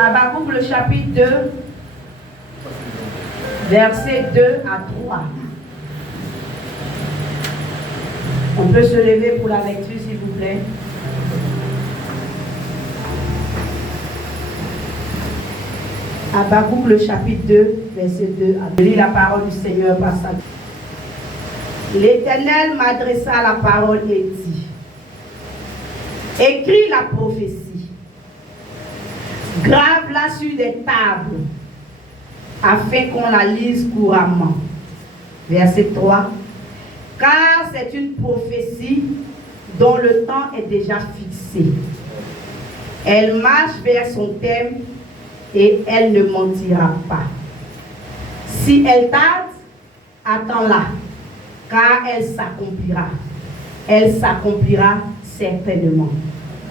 Habakkuk le chapitre 2, versets 2 à 3. On peut se lever pour la lecture, s'il vous plaît. Habakkuk le chapitre 2, verset 2 à 3. Je lis la parole du Seigneur par sa. L'Éternel m'adressa la parole et dit: écris la prophétie, grave-la sur des tables, afin qu'on la lise couramment. Verset 3. Car c'est une prophétie dont le temps est déjà fixé. Elle marche vers son thème et elle ne mentira pas. Si elle tarde, attends-la, car elle s'accomplira. Elle s'accomplira certainement.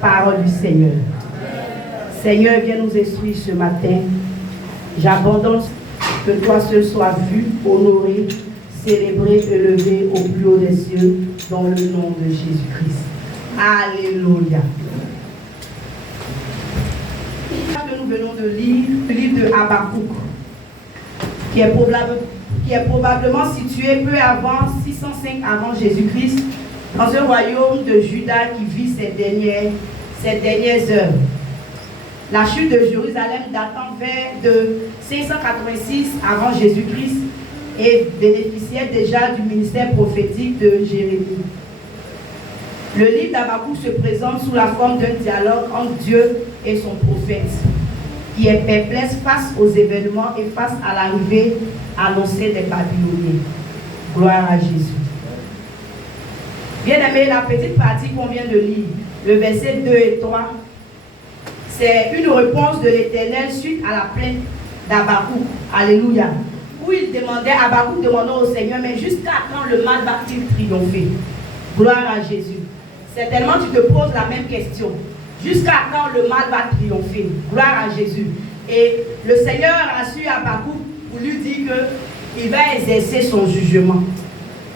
Parole du Seigneur. Seigneur, viens nous instruire ce matin. J'abandonne que toi seul sois vu, honoré, célébré, élevé au plus haut des cieux, dans le nom de Jésus-Christ. Alléluia. Que nous venons de lire, le livre de Habakkuk, qui est probablement situé peu avant 605 avant Jésus-Christ, dans un royaume de Juda qui vit ces dernières heures. La chute de Jérusalem datant vers de 586 avant Jésus-Christ et bénéficiait déjà du ministère prophétique de Jérémie. Le livre d'Habakkuk se présente sous la forme d'un dialogue entre Dieu et son prophète, qui est perplexe face aux événements et face à l'arrivée annoncée des Babyloniens. Gloire à Jésus. Bien-aimés, la petite partie qu'on vient de lire, le verset 2 et 3, c'est une réponse de l'Éternel suite à la plainte d'Habakkuk. Alléluia. Où il demandait, Habakkuk demandant au Seigneur, mais jusqu'à quand le mal va-t-il triompher? Gloire à Jésus. Certainement, tu te poses la même question. Jusqu'à quand le mal va triompher? Gloire à Jésus. Et le Seigneur a su Habakkuk pour lui dire qu'il va exercer son jugement.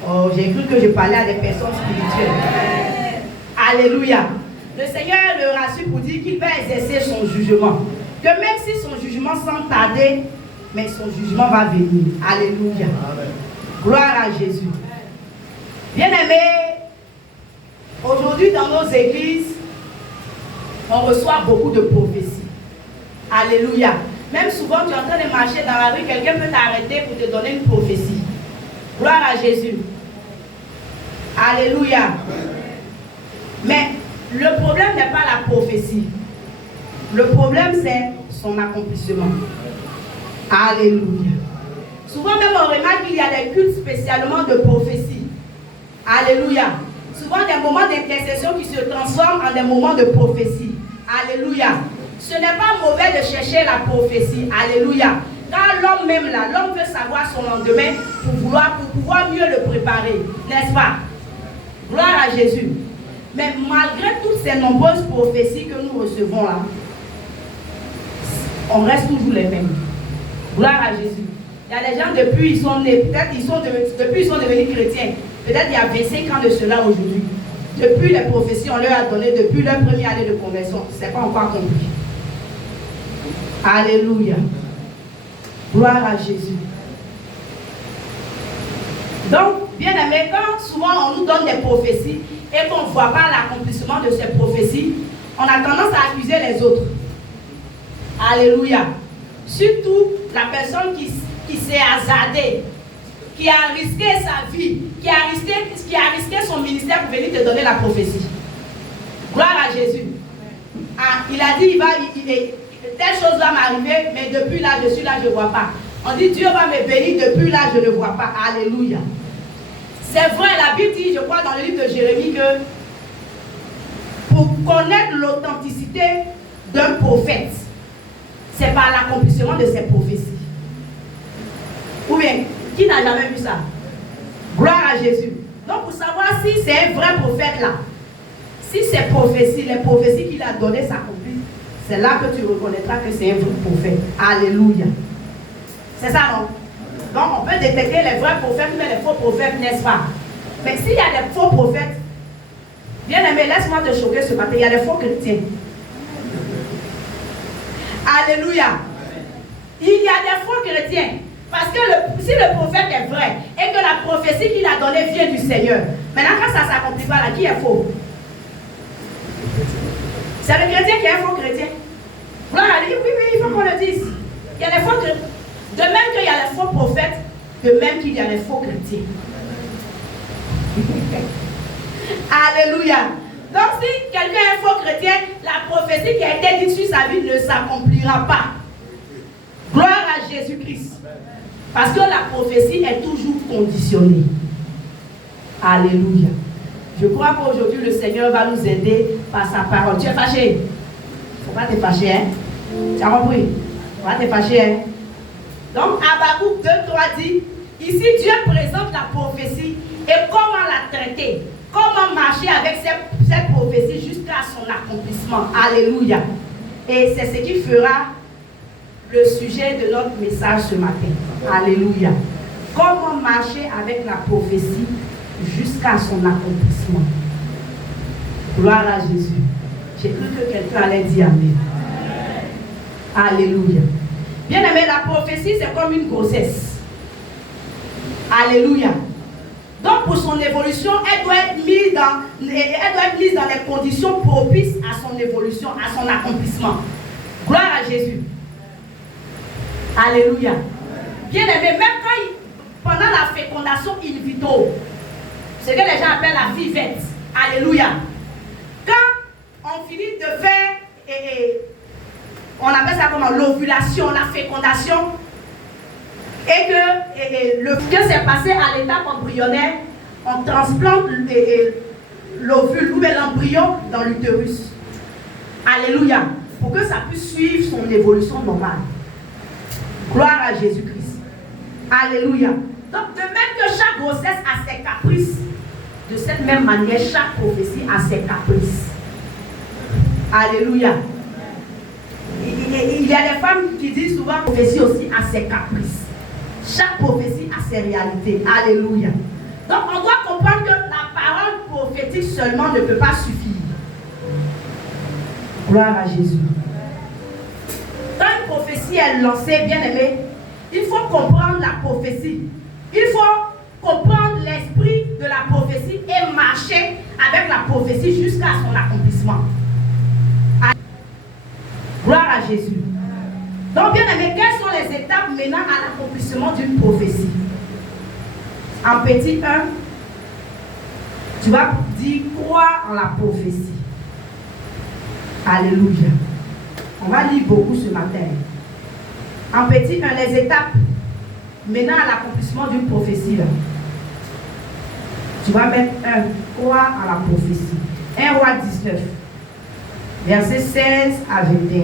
Oh, j'ai cru que je parlais à des personnes spirituelles. Alléluia. Le Seigneur le rassure pour dire qu'il va exercer son jugement. Que même si son jugement semble tarder, mais son jugement va venir. Alléluia. Gloire à Jésus. Bien-aimés, aujourd'hui dans nos églises, on reçoit beaucoup de prophéties. Alléluia. Même souvent, tu es en train de marcher dans la rue, quelqu'un peut t'arrêter pour te donner une prophétie. Gloire à Jésus. Alléluia. Mais le problème n'est pas la prophétie. Le problème, c'est son accomplissement. Alléluia. Souvent même, on remarque qu'il y a des cultes spécialement de prophétie. Alléluia. Souvent des moments d'intercession qui se transforment en des moments de prophétie. Alléluia. Ce n'est pas mauvais de chercher la prophétie. Alléluia. Car l'homme même là, l'homme veut savoir son lendemain pour pouvoir mieux le préparer. N'est-ce pas? Gloire à Jésus. Mais malgré toutes ces nombreuses prophéties que nous recevons là, on reste toujours les mêmes. Gloire à Jésus. Il y a des gens depuis ils sont nés, peut-être depuis ils sont devenus chrétiens. Peut-être il y a 25 ans de cela aujourd'hui. Depuis les prophéties, on leur a donné, depuis leur première année de conversion. Ce n'est pas encore compris. Alléluia. Gloire à Jésus. Donc, bien aimé, quand souvent on nous donne des prophéties et qu'on ne voit pas l'accomplissement de ces prophéties, on a tendance à accuser les autres. Alléluia. Surtout la personne qui s'est hasardée, qui a risqué sa vie, qui a risqué son ministère pour venir te donner la prophétie. Gloire à Jésus. Ah, il a dit, telle chose va m'arriver, mais depuis là, je suis là, je ne vois pas. On dit, Dieu va me bénir, depuis là, je ne vois pas. Alléluia. C'est vrai, la Bible dit, je crois dans le livre de Jérémie, que pour connaître l'authenticité d'un prophète, c'est par l'accomplissement de ses prophéties. Ou bien, qui n'a jamais vu ça? Gloire à Jésus. Donc, pour savoir si c'est un vrai prophète là, si ces prophéties, les prophéties qu'il a données s'accomplissent, c'est là que tu reconnaîtras que c'est un vrai prophète. Alléluia. C'est ça, non? Donc, on peut détecter les vrais prophètes, mais les faux prophètes, n'est-ce pas? Mais s'il y a des faux prophètes, bien aimé, laisse-moi te choquer ce matin, il y a des faux chrétiens. Alléluia. Il y a des faux chrétiens. Parce que si le prophète est vrai et que la prophétie qu'il a donnée vient du Seigneur, maintenant quand ça ne s'accomplit pas là, qui est faux? C'est le chrétien qui est un faux chrétien. Gloire à Dieu, oui, il faut qu'on le dise. Il y a les faux chrétiens. De même qu'il y a les faux prophètes, de même qu'il y a les faux chrétiens. Alléluia. Donc si quelqu'un est un faux chrétien, la prophétie qui a été dite sur sa vie ne s'accomplira pas. Gloire à Jésus-Christ. Parce que la prophétie est toujours conditionnée. Alléluia. Je crois qu'aujourd'hui le Seigneur va nous aider par sa parole. Tu es fâché? Il ne faut pas te fâcher, hein? Tu as compris? Il ne faut pas te fâcher, hein? Donc Habakkuk 2:3 dit, ici Dieu présente la prophétie et comment la traiter. Comment marcher avec cette prophétie jusqu'à son accomplissement. Alléluia. Et c'est ce qui fera le sujet de notre message ce matin. Alléluia. Comment marcher avec la prophétie jusqu'à son accomplissement. Gloire à Jésus. J'ai cru que quelqu'un allait dire Amen. Alléluia. Bien aimé, la prophétie c'est comme une grossesse. Alléluia. Donc pour son évolution, elle doit être mise dans les conditions propices à son évolution, à son accomplissement. Gloire à Jésus. Alléluia. Bien aimé, même pendant la fécondation in vitro, ce que les gens appellent la vivette. Alléluia. Quand on finit de faire, on appelle ça comment, l'ovulation, la fécondation, et que c'est passé à l'étape embryonnaire, on transplante l'ovule ou l'embryon dans l'utérus. Alléluia. Pour que ça puisse suivre son évolution normale. Gloire à Jésus-Christ. Alléluia. Donc de même que chaque grossesse a ses caprices, de cette même manière, chaque prophétie a ses caprices. Alléluia. Il y a des femmes qui disent souvent que la prophétie aussi a ses caprices. Chaque prophétie a ses réalités. Alléluia. Donc on doit comprendre que la parole prophétique seulement ne peut pas suffire. Gloire à Jésus. Quand une prophétie est lancée, bien aimé, il faut comprendre la prophétie. Il faut comprendre l'esprit de la prophétie et marcher avec la prophétie jusqu'à son accomplissement. Gloire à Jésus. Donc, bien aimé, quelles sont les étapes menant à l'accomplissement d'une prophétie? En petit 1, tu vas dire croire en la prophétie. Alléluia. On va lire beaucoup ce matin. En petit 1, les étapes menant à l'accomplissement d'une prophétie. Là. Tu vas mettre 1, croire en la prophétie. 1 Roi 19, versets 16 à 21.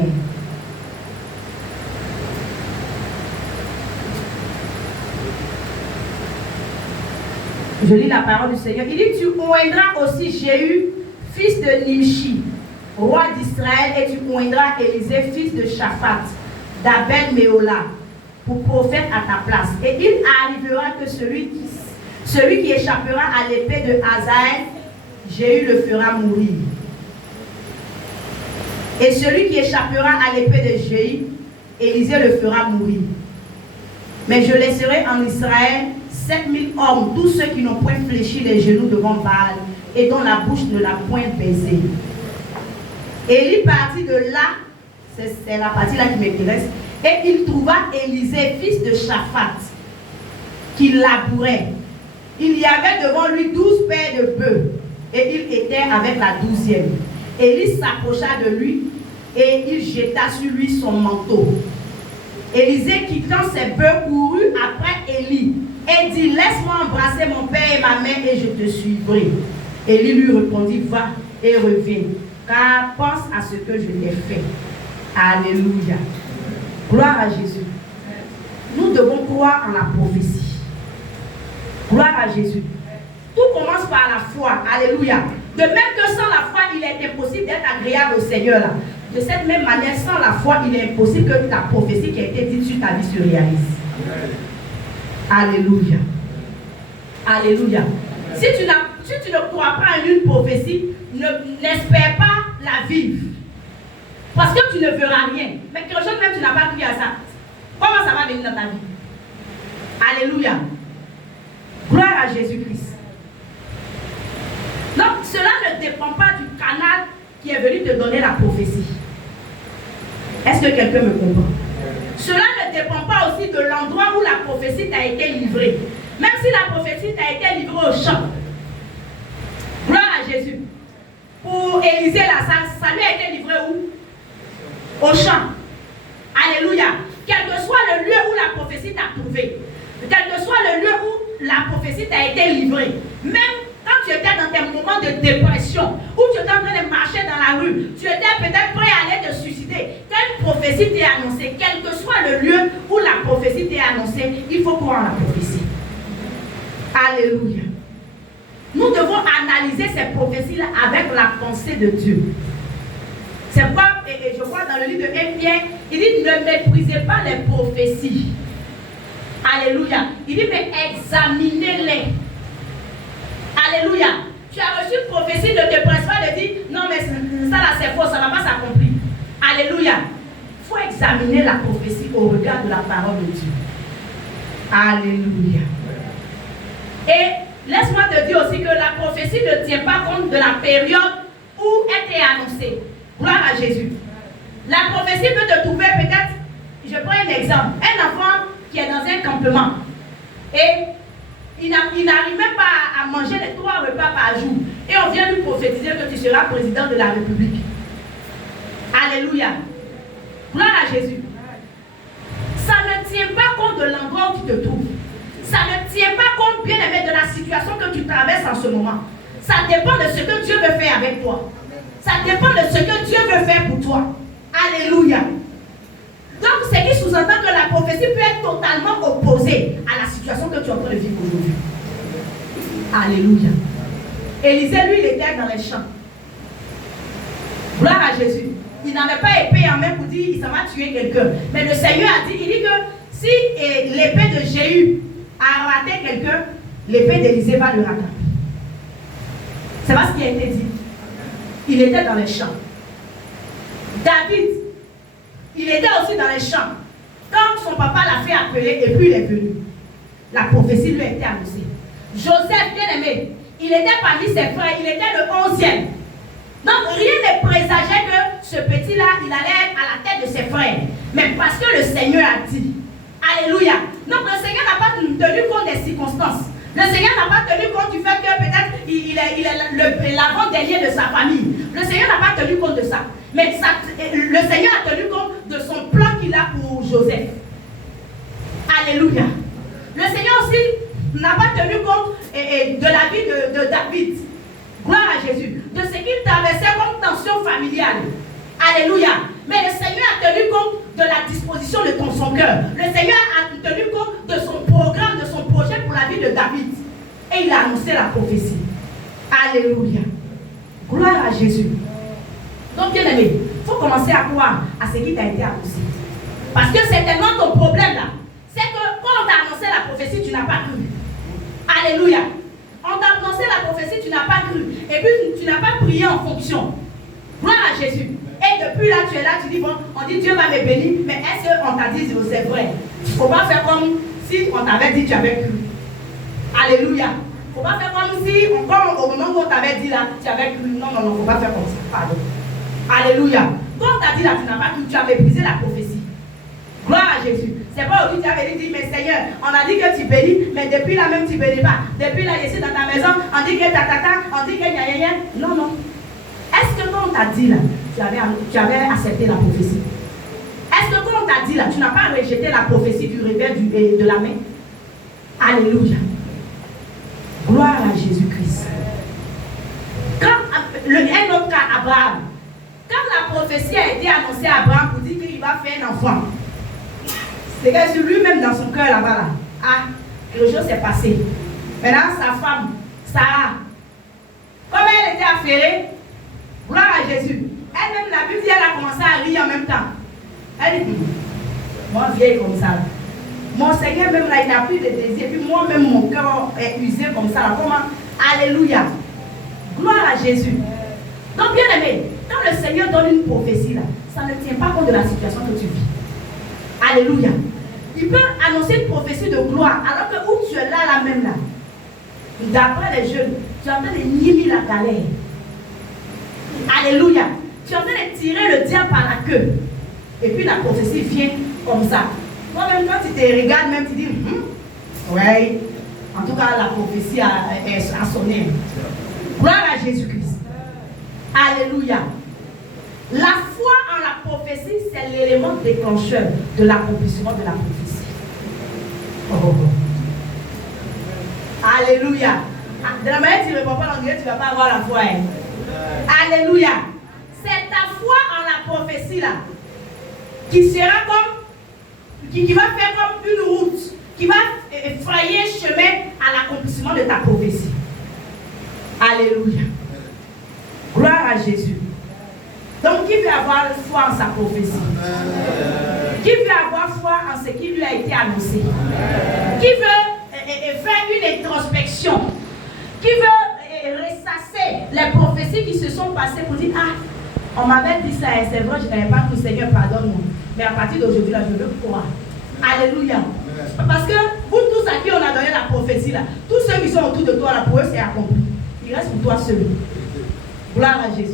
Je lis la parole du Seigneur. Il dit, tu oindras aussi Jéhu, fils de Nimshi, roi d'Israël, et tu oindras Élisée, fils de Shaphat, d'Abel Méola, pour prophète à ta place. Et il arrivera que celui qui échappera à l'épée de Hazaël, Jéhu le fera mourir. Et celui qui échappera à l'épée de Jéhu, Élisée le fera mourir. Mais je laisserai en Israël 7000 hommes, tous ceux qui n'ont point fléchi les genoux devant Baal et dont la bouche ne l'a point baisé. Élie partit de là, c'est la partie là qui m'intéresse, et il trouva Élisée, fils de Shaphat, qui labourait. Il y avait devant lui 12 paires de bœufs, et il était avec la 12e. Élie s'approcha de lui, et il jeta sur lui son manteau. Élisée, quittant ses bœufs, courut après Élie, et dit, laisse-moi embrasser mon père et ma mère, et je te suivrai. Élie lui répondit, va et reviens, car pense à ce que je t'ai fait. Alléluia. Gloire à Jésus. Nous devons croire en la prophétie. Gloire à Jésus. Tout commence par la foi. Alléluia. De même que sans la foi, il est impossible d'être agréable au Seigneur. Là. De cette même manière, sans la foi, il est impossible que ta prophétie qui a été dite sur ta vie se réalise. Alléluia. Alléluia. Si tu ne crois pas en une prophétie, n'espère pas la vivre. Parce que tu ne verras rien. Mais quelque chose même tu n'as pas cru à ça. Comment ça va venir dans ta vie? Alléluia. Gloire à Jésus-Christ. Donc, cela ne dépend pas du canal qui est venu te donner la prophétie. Est-ce que quelqu'un me comprend? Cela ne dépend pas aussi de l'endroit où la prophétie t'a été livrée. Même si la prophétie t'a été livrée au champ. Gloire à Jésus. Pour Élisée, ça lui a été livré où? Au champ. Alléluia. Quel que soit le lieu où la prophétie t'a trouvé, quel que soit le lieu où la prophétie t'a été livrée, même quand tu étais dans tes moments de dépression, où tu étais en train de marcher dans la rue, tu étais peut-être prêt à aller te suicider, quelle prophétie t'est annoncée, quel que soit le lieu où la prophétie t'est annoncée, il faut croire en la prophétie. Alléluia. Nous devons analyser ces prophéties-là avec la pensée de Dieu. C'est pourquoi, et je crois dans le livre de Pierre, il dit ne méprisez pas les prophéties. Alléluia. Il dit mais examinez-les. Alléluia. Tu as reçu une prophétie, ne te presse pas de dire non mais ça là c'est faux, ça ne va pas s'accomplir. Alléluia. Il faut examiner la prophétie au regard de la parole de Dieu. Alléluia. Et laisse-moi te dire aussi que la prophétie ne tient pas compte de la période où elle était annoncée. Gloire à Jésus. La prophétie peut te trouver peut-être, je prends un exemple, un enfant qui est dans un campement et il n'arrive même pas à manger les 3 repas par jour. Et on vient lui prophétiser que tu seras président de la République. Alléluia. Gloire à Jésus. Ça ne tient pas compte de l'endroit où tu te trouves. Ça ne tient pas compte, bien aimé, de la situation que tu traverses en ce moment. Ça dépend de ce que Dieu veut faire avec toi. Ça dépend de ce que Dieu veut faire pour toi. Alléluia. Donc, ce qui sous-entend que la prophétie peut être totalement opposée à la situation que tu es en train de vivre aujourd'hui. Alléluia. Élisée, lui, il était dans les champs. Gloire à Jésus. Il n'avait pas épée en main pour dire il s'en va tuer quelqu'un. Mais le Seigneur a dit, il dit que si l'épée de Jéhu a raté quelqu'un, l'épée d'Élisée va le rattraper. C'est pas ce qui a été dit. Il était dans les champs. David, il était aussi dans les champs. Quand son papa l'a fait appeler et puis il est venu, la prophétie lui a été annoncée. Joseph, bien aimé, il était parmi ses frères, il était le 11e. Donc rien ne présageait que ce petit-là, il allait être à la tête de ses frères. Mais parce que le Seigneur a dit, alléluia. Donc le Seigneur n'a pas tenu compte des circonstances. Le Seigneur n'a pas tenu compte du fait que peut-être il est l'avant-dernier de sa famille. Le Seigneur n'a pas tenu compte de ça. Mais le Seigneur a tenu compte de son plan qu'il a pour Joseph. Alléluia. Le Seigneur aussi n'a pas tenu compte de la vie de David. Gloire à Jésus. De ce qu'il traversait comme tension familiale. Alléluia. Mais le Seigneur a tenu compte de la disposition de son cœur. Le Seigneur a tenu compte de son programme, de son projet pour la vie de David. Et il a annoncé la prophétie. Alléluia. Gloire à Jésus. Donc, bien aimé, il faut commencer à croire à ce qui t'a été annoncé. Parce que c'est tellement ton problème là. C'est que quand on t'a annoncé la prophétie, tu n'as pas cru. Alléluia. On t'a annoncé la prophétie, tu n'as pas cru. Et puis, tu n'as pas prié en fonction. Gloire à Jésus. Et depuis là, tu es là, tu dis, bon, on dit Dieu va me bénir, mais est-ce qu'on t'a dit c'est vrai? Il ne faut pas faire comme si on t'avait dit tu avais cru. Alléluia. Il ne faut pas faire comme si, au moment où on t'avait dit là, tu avais cru. Non, non, non, il ne faut pas faire comme ça. Pardon. Alléluia. Quand on t'a dit là, tu n'as pas cru, tu as méprisé la prophétie. Gloire à Jésus. C'est pas aujourd'hui tu as venu dire, mais Seigneur, on a dit que tu bénis, mais depuis là même tu ne bénis pas. Depuis là, je suis dans ta maison, on dit que on dit que gna. Non, non. Est-ce que quand on t'a dit là, tu avais accepté la prophétie? Est-ce que quand on t'a dit là, tu n'as pas rejeté la prophétie du réveil de la main? Alléluia. Gloire à Jésus-Christ. Quand un autre cas, Abraham, quand la prophétie a été annoncée à Abraham pour dire qu'il va faire un enfant, c'est que sur lui-même dans son cœur là-bas, là, ah, quelque chose s'est passé. Maintenant, sa femme, Sarah, comme elle était affairée, gloire à Jésus. Elle-même, la Bible dit, elle a commencé à rire en même temps. Elle dit, moi, vieille comme ça. Mon Seigneur, même là, il n'a plus de désir. Et puis moi-même, mon cœur est usé comme ça. Là. Comment? Alléluia. Gloire à Jésus. Donc, bien aimé, quand le Seigneur donne une prophétie là, ça ne tient pas compte de la situation que tu vis. Alléluia. Il peut annoncer une prophétie de gloire, alors que où tu es là même là, d'après les jeunes, tu es en train de nier la galère. Alléluia. Tu es en train de tirer le diable par la queue. Et puis la prophétie vient comme ça. Toi-même, quand tu te regardes, même tu dis, ouais, en tout cas, la prophétie a sonné. Gloire à Jésus-Christ. Alléluia. La foi en la prophétie, c'est l'élément déclencheur de l'accomplissement de la prophétie. Oh. Alléluia. De la manière que tu ne réponds pas l'anglais, tu ne vas pas avoir la foi. Hein. Alléluia. C'est ta foi en la prophétie là qui sera comme, qui va faire comme une route, qui va frayer chemin à l'accomplissement de ta prophétie. Alléluia. Gloire à Jésus. Donc, qui veut avoir foi en sa prophétie? Qui veut avoir foi en ce qui lui a été annoncé? Qui veut faire une introspection? Qui veut ressasser les prophéties qui se sont passées pour dire, ah, on m'avait dit ça, c'est vrai, je n'avais pas cru, Seigneur, pardonne-moi. Mais à partir d'aujourd'hui, là, je veux croire. Alléluia. Parce que vous tous à qui on a donné la prophétie, là, tous ceux qui sont autour de toi, là, pour eux, c'est accompli. Il reste pour toi seul. Gloire à Jésus.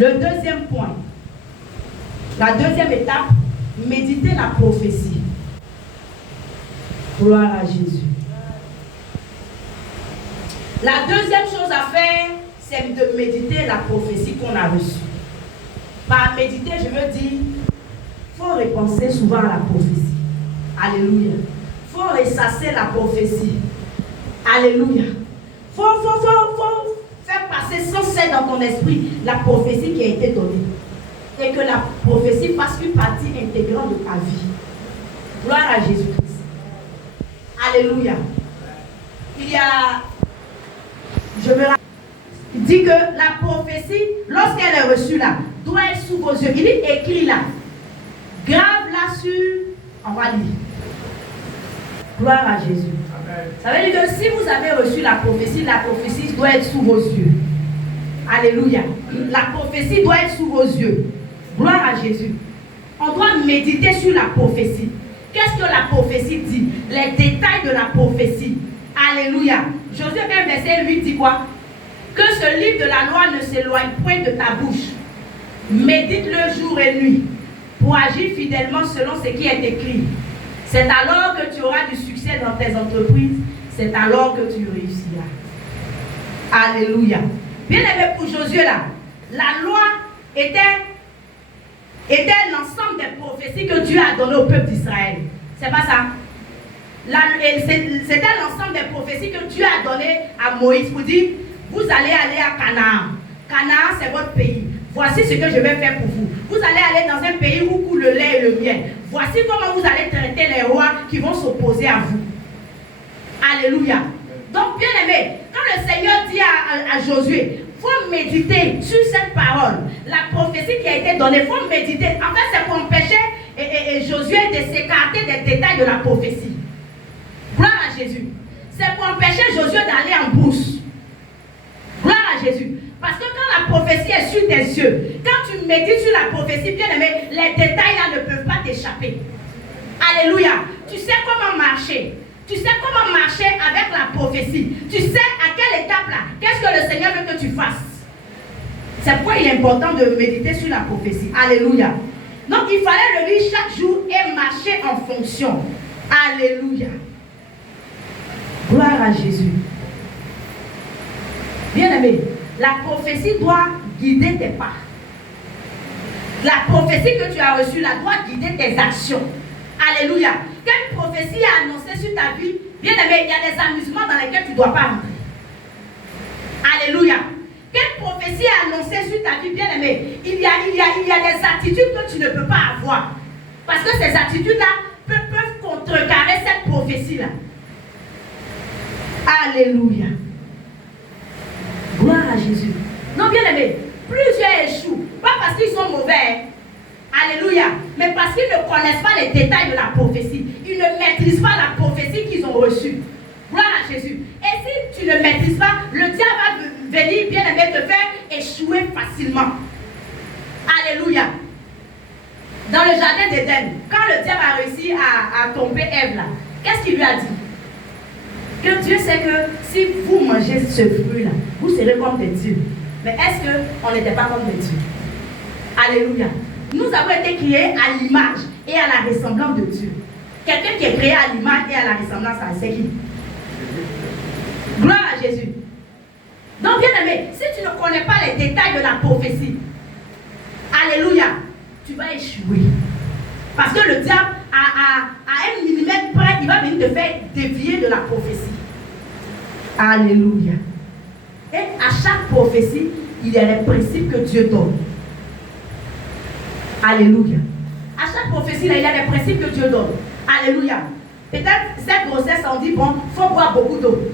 Le deuxième point, la deuxième étape, méditer la prophétie. Gloire à Jésus. La deuxième chose à faire, c'est de méditer la prophétie qu'on a reçue. Par méditer, je veux dire, il faut repenser souvent à la prophétie. Alléluia. Il faut ressasser la prophétie. Alléluia. Il faut faire passer sans cesse dans ton esprit la prophétie qui a été donnée. Et que la prophétie fasse une partie intégrante de ta vie. Gloire à Jésus-Christ. Alléluia. Il y a... Il dit que la prophétie, lorsqu'elle est reçue là, doit être sous vos yeux. Il est écrit là. Grave-la sur... On va lire. Gloire à Jésus. Amen. Ça veut dire que si vous avez reçu la prophétie doit être sous vos yeux. Alléluia. La prophétie doit être sous vos yeux. Gloire à Jésus. On doit méditer sur la prophétie. Qu'est-ce que la prophétie dit? Les détails de la prophétie. Alléluia. Josué 1 verset 8 dit quoi? Que ce livre de la loi ne s'éloigne point de ta bouche. Médite-le jour et nuit pour agir fidèlement selon ce qui est écrit. C'est alors que tu auras du succès dans tes entreprises. C'est alors que tu réussiras. Alléluia. Bien aimé, pour Josué là, la loi était l'ensemble des prophéties que Dieu a données au peuple d'Israël. C'est pas ça? C'était l'ensemble des prophéties que Dieu a données à Moïse pour dire, vous allez aller à Canaan. Canaan, c'est votre pays. Voici ce que je vais faire pour vous. Vous allez aller dans un pays où coule le lait et le miel. Voici comment vous allez traiter les rois qui vont s'opposer à vous. Alléluia. Donc, bien aimé, quand le Seigneur dit à Josué, il faut méditer sur cette parole, la prophétie qui a été donnée, il faut méditer. En fait, c'est pour empêcher Josué de s'écarter des détails de la prophétie. Gloire à Jésus. C'est pour empêcher Josué d'aller en brousse. Gloire à Jésus. Parce que quand la prophétie est sur tes yeux, quand tu médites sur la prophétie, bien aimé, les détails là ne peuvent pas t'échapper. Alléluia. Tu sais comment marcher. Tu sais comment marcher avec la prophétie. Tu sais à quelle étape là, qu'est-ce que le Seigneur veut que tu fasses. C'est pourquoi il est important de méditer sur la prophétie. Alléluia. Donc il fallait le lire chaque jour et marcher en fonction. Alléluia. Gloire à Jésus. Bien aimé, la prophétie doit guider tes pas. La prophétie que tu as reçue là doit guider tes actions. Alléluia. Quelle prophétie a annoncé sur ta vie? Bien aimé, il y a des amusements dans lesquels tu ne dois pas rentrer. Alléluia. Quelle prophétie a annoncé sur ta vie? Bien aimé, il y a des attitudes que tu ne peux pas avoir. Parce que ces attitudes-là peuvent contrecarrer cette prophétie-là. Alléluia. Gloire à Jésus. Non, bien aimé, plusieurs échouent. Pas parce qu'ils sont mauvais. Alléluia. Mais parce qu'ils ne connaissent pas les détails de la prophétie. Ils ne maîtrisent pas la prophétie qu'ils ont reçue. Gloire à Jésus. Et si tu ne maîtrises pas, le diable va venir, bien aimé, te faire échouer facilement. Alléluia. Dans le jardin d'Éden, quand le diable a réussi à tomber Ève là, qu'est-ce qu'il lui a dit? Que Dieu sait que si vous mangez ce fruit-là, vous serez comme des dieux. Mais est-ce qu'on n'était pas comme des dieux? Alléluia. Nous avons été créés à l'image et à la ressemblance de Dieu. Quelqu'un qui est créé à l'image et à la ressemblance, c'est qui? Gloire à Jésus. Donc, bien aimé, si tu ne connais pas les détails de la prophétie, alléluia, tu vas échouer. Parce que le diable, à 1 millimètre près, il va venir te faire dévier de la prophétie. Alléluia. Et à chaque prophétie, il y a les principes que Dieu donne. Alléluia. À chaque prophétie, il y a des principes que Dieu donne. Alléluia. Peut-être cette grossesse, on dit, bon, il faut boire beaucoup d'eau.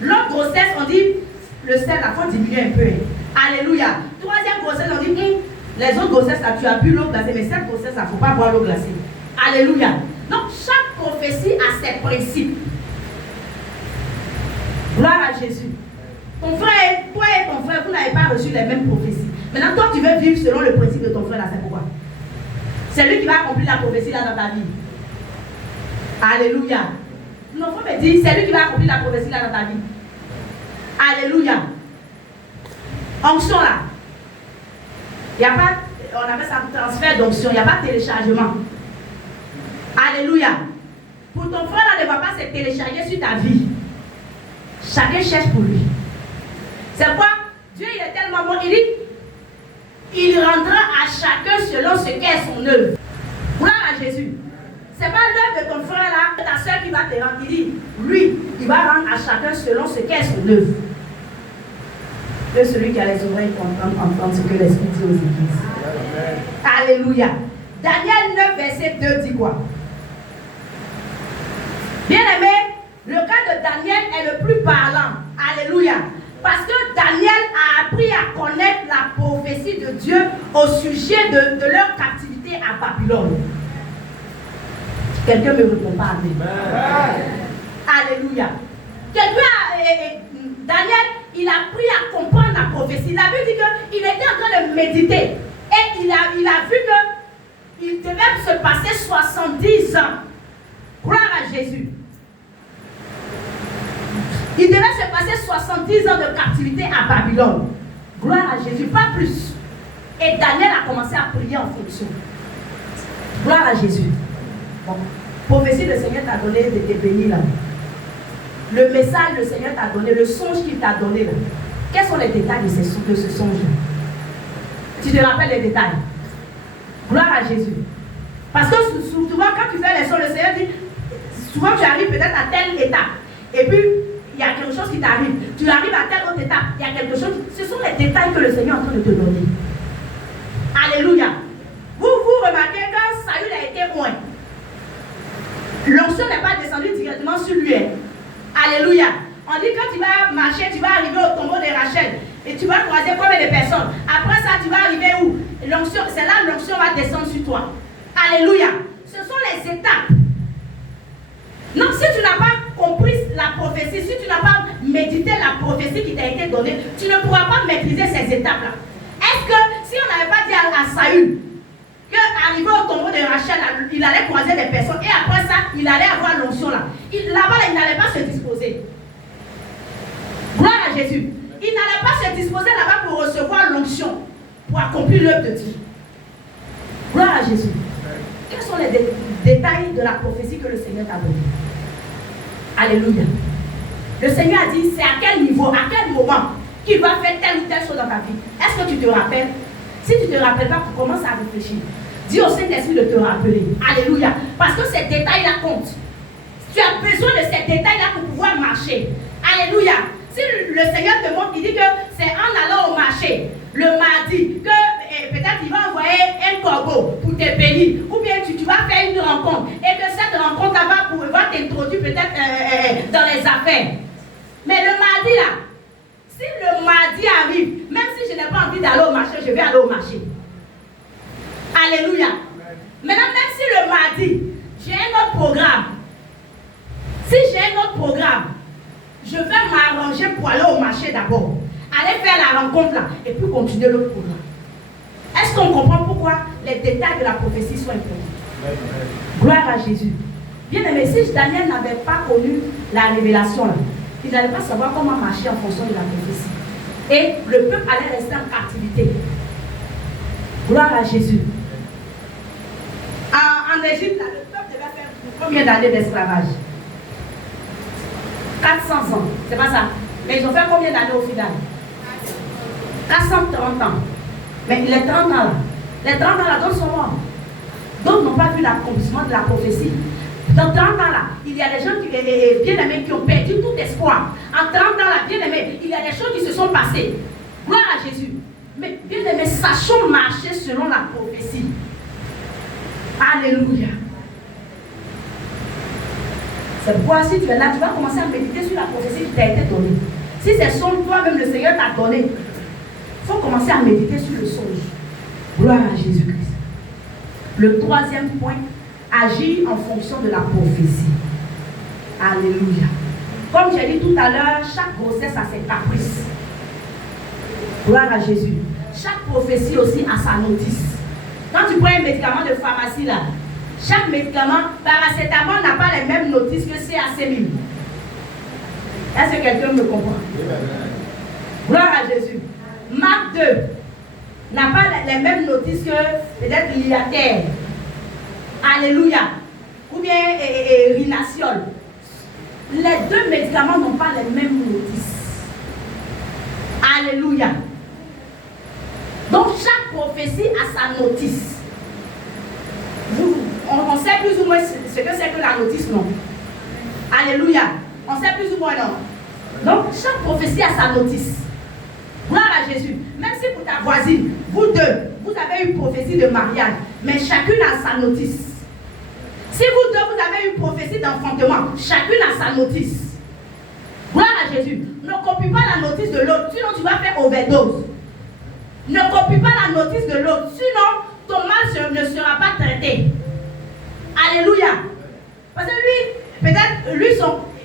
L'autre grossesse, on dit, le sel, il faut diminuer un peu. Alléluia. Troisième grossesse, on dit, les autres grossesses, là, tu as bu l'eau glacée, mais cette grossesse, il ne faut pas boire l'eau glacée. Alléluia. Donc, chaque prophétie a ses principes. Gloire à Jésus. Ton frère, toi et ton frère, vous n'avez pas reçu les mêmes prophéties. Maintenant, toi, tu veux vivre selon le principe de ton frère, là, c'est pourquoi? C'est lui qui va accomplir la prophétie là dans ta vie. Alléluia. Mon frère me dit, c'est lui qui va accomplir la prophétie là dans ta vie. Alléluia. Onction là. Il n'y a pas, on appelle ça transfert d'onction, il n'y a pas de téléchargement. Alléluia. Pour ton frère là, ne va pas se télécharger sur ta vie. Chacun cherche pour lui. C'est quoi? Dieu il est tellement bon, il dit, il rendra à chacun selon ce qu'est son œuvre. Gloire à Jésus. C'est pas l'œuvre de ton frère là, ta soeur qui va te rendre. Il dit, lui, il va rendre à chacun selon ce qu'est son œuvre. Que celui qui a les oreilles entendre ce que l'Esprit dit aux églises. Alléluia. Daniel 9, verset 2 dit quoi? Bien aimé, le cas de Daniel est le plus parlant. Alléluia. Parce que Daniel a appris à connaître la prophétie de Dieu au sujet de leur captivité à Babylone. Quelqu'un ne me répond pas. Amen. Alléluia. Daniel, il a appris à comprendre la prophétie. La Bible dit qu'il était en train de méditer. Et il a vu qu'il devait se passer 70 ans. Gloire à Jésus. Il devait se passer 70 ans de captivité à Babylone. Gloire à Jésus, pas plus. Et Daniel a commencé à prier en fonction. Gloire à Jésus. Bon. Prophétie, le Seigneur t'a donné de te bénir là. Le message, le Seigneur t'a donné, le songe qu'il t'a donné là. Quels sont les détails de ce songe là? Tu te rappelles les détails? Gloire à Jésus. Parce que souvent, quand tu fais les songes, le Seigneur dit, souvent tu arrives peut-être à telle étape. Et puis, il y a quelque chose qui t'arrive. Tu arrives à telle autre étape. Il y a quelque chose. Ce sont les détails que le Seigneur est en train de te donner. Alléluia. Vous remarquez quand Saül a été loin. L'onction n'est pas descendue directement sur lui. Alléluia. On dit quand tu vas marcher, tu vas arriver au tombeau de Rachel. Et tu vas croiser combien de personnes. Après ça, tu vas arriver où? L'onction, c'est là que l'onction va descendre sur toi. Alléluia. Ce sont les étapes. Donc si tu n'as pas compris la prophétie, si tu n'as pas médité la prophétie qui t'a été donnée, tu ne pourras pas maîtriser ces étapes-là. Est-ce que si on n'avait pas dit à Saül qu'arrivé au tombeau de Rachel, il allait croiser des personnes et après ça, il allait avoir l'onction là. Là-bas, il n'allait pas se disposer. Gloire à Jésus. Il n'allait pas se disposer là-bas pour recevoir l'onction, pour accomplir l'œuvre de Dieu. Gloire à Jésus. Quels sont les détails de la prophétie que le Seigneur t'a donné? Alléluia. Le Seigneur a dit, c'est à quel niveau, à quel moment qu'il va faire telle ou telle chose dans ta vie. Est-ce que tu te rappelles? Si tu ne te rappelles pas, tu commences à réfléchir. Dis au Saint-Esprit de te rappeler. Alléluia. Parce que ces détails-là comptent. Tu as besoin de ces détails-là pour pouvoir marcher. Alléluia. Si le Seigneur te montre, il dit que c'est en allant au marché, le mardi, que peut-être il va envoyer un corbeau pour te bénir. Ou bien tu vas faire une rencontre. Et que cette rencontre va t'introduire peut-être dans les affaires. Mais le mardi là, si le mardi arrive, même si je n'ai pas envie d'aller au marché, je vais aller au marché. Alléluia. Maintenant, même si le mardi, j'ai un autre programme. Si j'ai un autre programme, je vais m'arranger pour aller au marché d'abord. Aller aller faire la rencontre là et puis continuer le programme. Est-ce qu'on comprend pourquoi les détails de la prophétie sont importants? Gloire à Jésus. Bien aimé, si Daniel n'avait pas connu la révélation là, il n'allait pas savoir comment marcher en fonction de la prophétie. Et le peuple allait rester en captivité. Gloire à Jésus. En Égypte, le peuple devait faire combien d'années d'esclavage? 400 ans, c'est pas ça. Mais ils ont fait combien d'années au final? 430 ans. Mais les 30 ans là, d'autres sont morts. D'autres n'ont pas vu l'accomplissement de la prophétie. Dans 30 ans là, il y a des gens bien aimés qui ont perdu tout espoir. En 30 ans là, bien aimés, il y a des choses qui se sont passées. Gloire à Jésus. Mais bien aimés, sachons marcher selon la prophétie. Alléluia. C'est pourquoi si tu es là, tu vas commencer à méditer sur la prophétie qui t'a été donnée. Si c'est son toi-même le Seigneur t'a donné, il faut commencer à méditer sur le songe. Gloire à Jésus-Christ. Le troisième point, agir en fonction de la prophétie. Alléluia. Comme j'ai dit tout à l'heure, chaque grossesse a ses caprices. Gloire à Jésus. Chaque prophétie aussi a sa notice. Quand tu prends un médicament de pharmacie là, chaque médicament, paracétamol n'a pas les mêmes notices que CAC1000. Est-ce que quelqu'un me comprend? Gloire à Jésus. Marc 2 n'a pas les mêmes notices que peut-être Liater. Alléluia. Ou bien Rinaciol. Les deux médicaments n'ont pas les mêmes notices. Alléluia. Donc chaque prophétie a sa notice. On sait plus ou moins ce que c'est que la notice, non? Alléluia. On sait plus ou moins, non? Donc chaque prophétie a sa notice. Gloire à Jésus. Même si pour ta voisine, vous deux, vous avez une prophétie de mariage, mais chacune a sa notice. Si vous deux, vous avez une prophétie d'enfantement, chacune a sa notice. Gloire à Jésus. Ne copie pas la notice de l'autre, sinon tu vas faire overdose. Ne copie pas la notice de l'autre, sinon ton mal ne sera pas traité. Alléluia. Parce que lui, peut-être,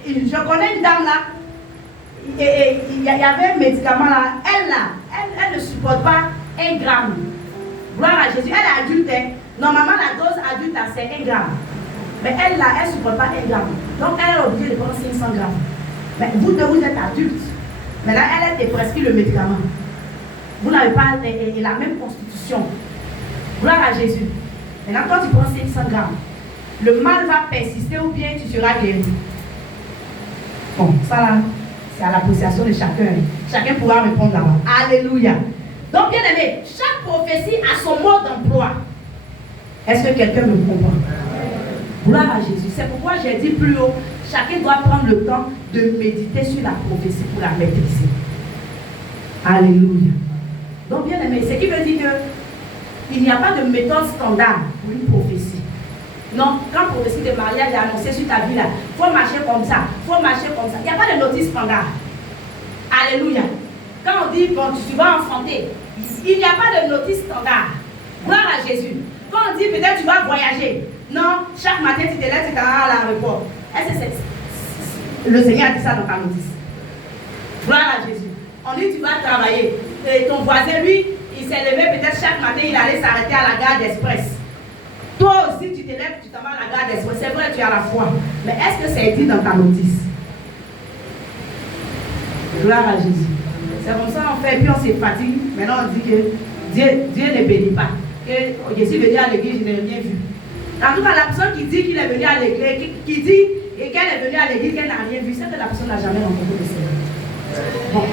je connais une dame là, et il y avait un médicament là, elle ne supporte pas 1 gramme. Gloire à Jésus, elle est adulte. Normalement, la dose adulte, c'est 1 gramme. Mais elle là, elle ne supporte pas 1 gramme. Donc, elle est obligée de prendre 500 grammes. Mais vous deux, vous êtes adultes. Mais là, elle te prescrit le médicament. Vous n'avez pas la même constitution. Gloire à Jésus. Maintenant, quand tu prends 500 grammes, le mal va persister ou bien tu seras guéri. Bon, ça là, c'est à l'appréciation de chacun. Chacun pourra répondre là-bas. Alléluia. Donc, bien aimé, chaque prophétie a son mode d'emploi. Est-ce que quelqu'un me comprend? Gloire à Jésus. C'est pourquoi j'ai dit plus haut, chacun doit prendre le temps de méditer sur la prophétie pour la maîtriser. Alléluia. Donc, bien aimé, ce qui veut dire qu'il n'y a pas de méthode standard pour une prophétie. Non, quand prophétie de mariage est annoncée sur ta vie là, il faut marcher comme ça, il faut marcher comme ça. Il n'y a pas de notice standard. Alléluia. Quand on dit, bon, tu vas enfanter, il n'y a pas de notice standard. Gloire à Jésus. Quand on dit, peut-être tu vas voyager, non, chaque matin tu te lèves, tu t'en vas à l'aéroport. Est-ce que le Seigneur a dit ça dans ta notice? Gloire à Jésus. On dit, tu vas travailler. Et ton voisin, lui, il s'est levé, peut-être chaque matin, il allait s'arrêter à la gare d'Express. Toi aussi, tu te lèves, tu t'en vas à la gare d'Express. C'est vrai, tu as la foi. Mais est-ce que c'est dit dans ta notice? Gloire à Jésus. C'est comme ça, on fait, puis on se fatigue. Maintenant, on dit que Dieu ne bénit pas. Que je suis venu à l'église, je n'ai rien vu. En tout cas, la personne qui dit qu'il est venu à l'église, qui dit qu'elle est venue à l'église, qu'elle n'a rien vu, c'est que la personne n'a jamais rencontré le Seigneur. Bon.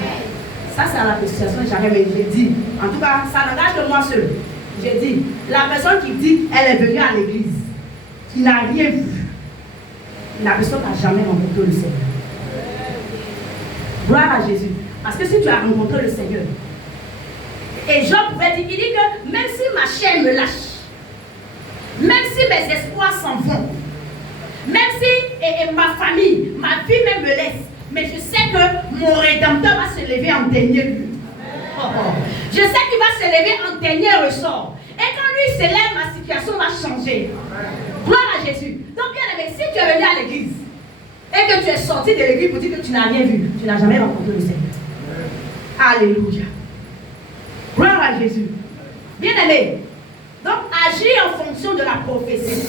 Ça, c'est à l'appréciation de chacun, mais j'ai dit, en tout cas, ça n'engage que moi seul. J'ai dit, la personne qui dit qu'elle est venue à l'église, qui n'a rien vu, la personne n'a jamais rencontré le Seigneur. Gloire à Jésus. Parce que si tu as rencontré le Seigneur, et Job pouvait dire, il dit que même si ma chair me lâche, même si mes espoirs s'en vont, même si ma famille, ma vie même me laisse, mais je sais que mon Rédempteur va se lever en dernier lieu. Je sais qu'il va se lever en dernier ressort. Et quand lui se lève, ma situation va changer. Gloire à Jésus. Donc, bien aimé, si tu es venu à l'église et que tu es sorti de l'église pour dire que tu n'as rien vu, tu n'as jamais rencontré le Seigneur. Alléluia. Gloire à Jésus. Bien aimé. Donc, agir en fonction de la prophétie.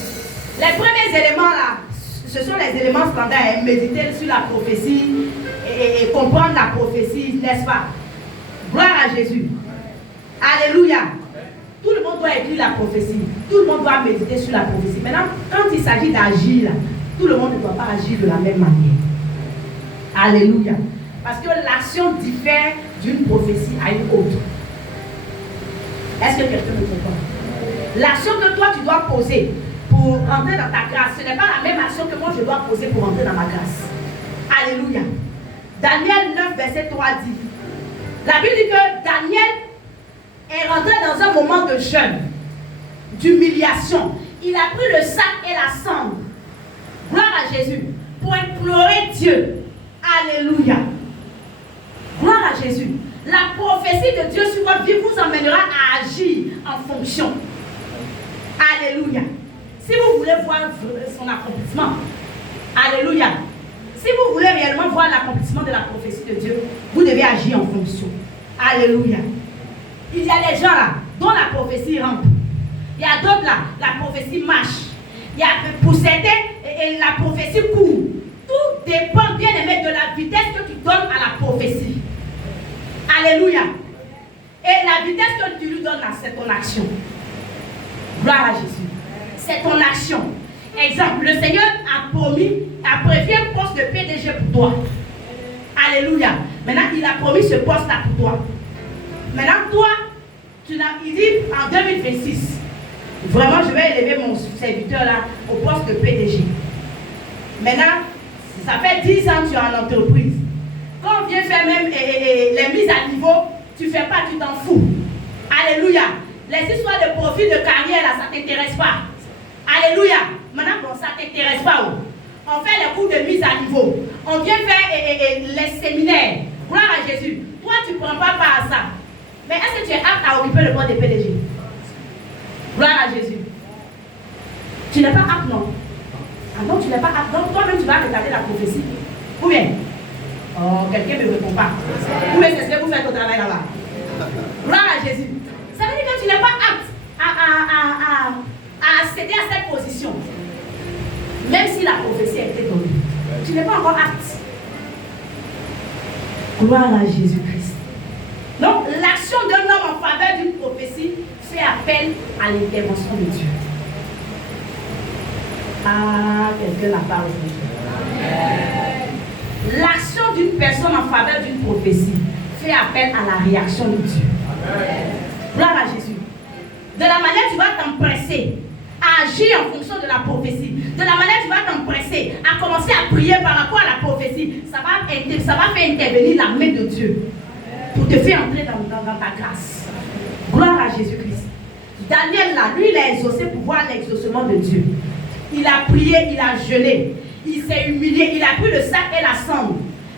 Les premiers éléments là, ce sont les éléments standards. Méditer sur la prophétie et comprendre la prophétie, n'est-ce pas? Gloire à Jésus. Alléluia. Tout le monde doit écrire la prophétie. Tout le monde doit méditer sur la prophétie. Maintenant, quand il s'agit d'agir, tout le monde ne doit pas agir de la même manière. Alléluia. Parce que l'action diffère d'une prophétie à une autre. Est-ce que quelqu'un me comprend? L'action que toi tu dois poser pour entrer dans ta grâce, ce n'est pas la même action que moi je dois poser pour entrer dans ma grâce. Alléluia. Daniel 9, verset 3 dit. La Bible dit que Daniel est rentré dans un moment de jeûne, d'humiliation. Il a pris le sac et la cendre. Gloire à Jésus. Pour implorer Dieu. Alléluia. Gloire à Jésus. La prophétie de Dieu sur votre vie vous emmènera à agir en fonction. Alléluia. Si vous voulez voir son accomplissement, alléluia. Si vous voulez réellement voir l'accomplissement de la prophétie de Dieu, vous devez agir en fonction. Alléluia. Il y a des gens là dont la prophétie rampe. Il y a d'autres là, la prophétie marche. Il y a, pour certains, la prophétie court. Tout dépend, bien aimé, de la vitesse que tu donnes à la prophétie. Alléluia. Et la vitesse que tu lui donnes là, c'est ton action. Gloire à Jésus. C'est ton action. Exemple, le Seigneur a prévu un poste de PDG pour toi. Alléluia. Maintenant, il a promis ce poste-là pour toi. Maintenant, toi, il dit en 2026, vraiment, je vais élever mon serviteur là au poste de PDG. Maintenant, ça fait 10 ans que tu es en entreprise. Quand on vient faire même les mises à niveau, tu ne fais pas, tu t'en fous. Alléluia. Les histoires de profil de carrière, là, ça ne t'intéresse pas. Alléluia. Maintenant, bon, ça ne t'intéresse pas. On fait les cours de mise à niveau. On vient faire les séminaires. Gloire à Jésus. Toi, tu ne prends pas part à ça. Mais est-ce que tu es apte à occuper le poste de PDG? Gloire à Jésus. Tu n'es pas apte, non? Ah non, tu n'es pas apte. Donc, toi-même, tu vas regarder la prophétie. Ou bien? Oh, quelqu'un ne me répond pas. Ou bien c'est ce que vous faites au travail là-bas. Gloire à Jésus. Ça veut dire que tu n'es pas apte à accéder à cette position. Même si la prophétie a été donnée. Tu n'es pas encore apte. Gloire à Jésus-Christ. Donc, l'action d'un homme en faveur d'une prophétie fait appel à l'intervention de Dieu. Ah, quelqu'un n'a pas osé. L'action d'une personne en faveur d'une prophétie fait appel à la réaction de Dieu. Gloire à Jésus. De la manière tu vas t'empresser à agir en fonction de la prophétie. De la manière tu vas t'empresser à commencer à prier par rapport à la prophétie. Ça va faire intervenir la main de Dieu pour te faire entrer dans ta grâce. Gloire à Jésus-Christ. Daniel là, lui il a exaucé pour voir l'exaucement de Dieu. Il a prié, il a jeûné. Il s'est humilié, il a pris le sac et la cendre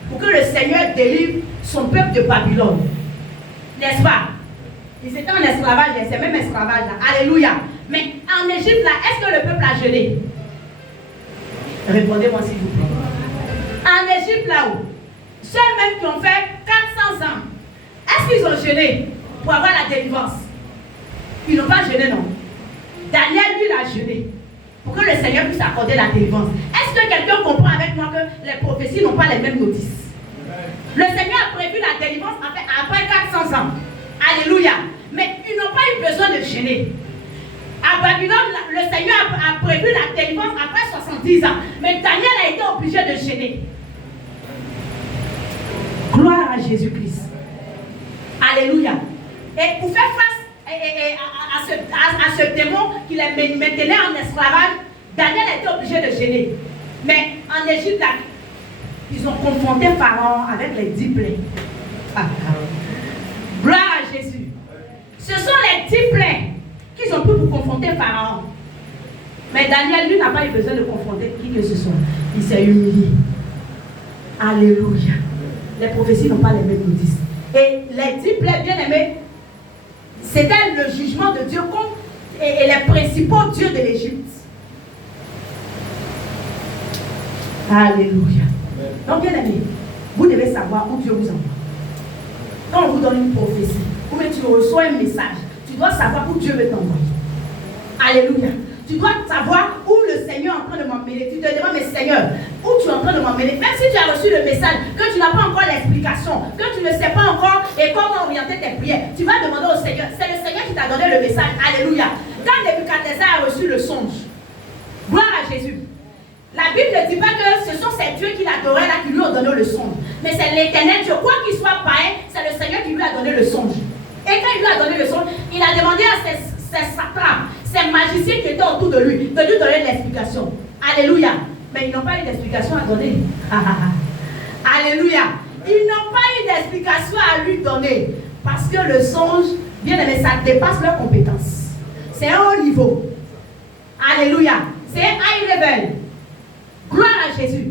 pour que le Seigneur délivre son peuple de Babylone. N'est-ce pas? Ils étaient en esclavage, c'est même esclavage là. Alléluia. Mais en Égypte là, est-ce que le peuple a jeûné? Répondez-moi s'il vous plaît. En Égypte là-haut, ceux même qui ont fait 400 ans, est-ce qu'ils ont jeûné pour avoir la délivrance? Ils n'ont pas jeûné, non. Daniel, lui, il a jeûné pour que le Seigneur puisse accorder la délivrance. Est-ce que quelqu'un comprend avec moi que les prophéties n'ont pas les mêmes notices? Le Seigneur a prévu la délivrance après 400 ans. Alléluia. Mais ils n'ont pas eu besoin de jeûner. À Babylone, le Seigneur a prévu la délivrance après 70 ans. Mais Daniel a été obligé de jeûner. Gloire à Jésus-Christ. Alléluia. Et pour faire face à ce démon qui les maintenait en esclavage, Daniel a été obligé de jeûner. Mais en Égypte, là, ils ont confronté Pharaon avec les 10 plaies. Gloire à Jésus. Ce sont les 10 plaies qu'ils ont pu pour confronter Pharaon. Mais Daniel, lui, n'a pas eu besoin de confronter qui que ce soit. Il s'est humilié. Alléluia. Les prophéties n'ont pas les mêmes notices. Et les 10 plaies, bien aimés, c'était le jugement de Dieu contre et les principaux dieux de l'Égypte. Alléluia. Donc, bien aimés, vous devez savoir où Dieu vous envoie. quand on vous donne une prophétie, ou bien tu reçois un message, tu dois savoir où Dieu veut t'envoyer. Alléluia. Tu dois savoir où le Seigneur est en train de m'emmener. Tu te demandes, mais Seigneur, où tu es en train de m'emmener? Même si tu as reçu le message, que tu n'as pas encore l'explication, que tu ne sais pas encore et comment orienter tes prières, tu vas demander au Seigneur. C'est le Seigneur qui t'a donné le message. Alléluia. Quand Nebuchadnezzar a reçu le songe, gloire à Jésus. La Bible ne dit pas que ce sont ces dieux qu'il adorait là qui lui ont donné le songe. Mais c'est l'Éternel Dieu. Quoi qu'il soit païen, c'est le Seigneur qui lui a donné le songe. Et quand il lui a donné le songe, il a demandé à ses satrapes, ces magiciens qui étaient autour de lui donner l'explication. Alléluia. Mais ils n'ont pas eu d'explication à donner. Alléluia. Ils n'ont pas eu d'explication à lui donner. Parce que le songe, bien aimé, ça dépasse leurs compétences. C'est un haut niveau. Alléluia. C'est un high level. Gloire à Jésus.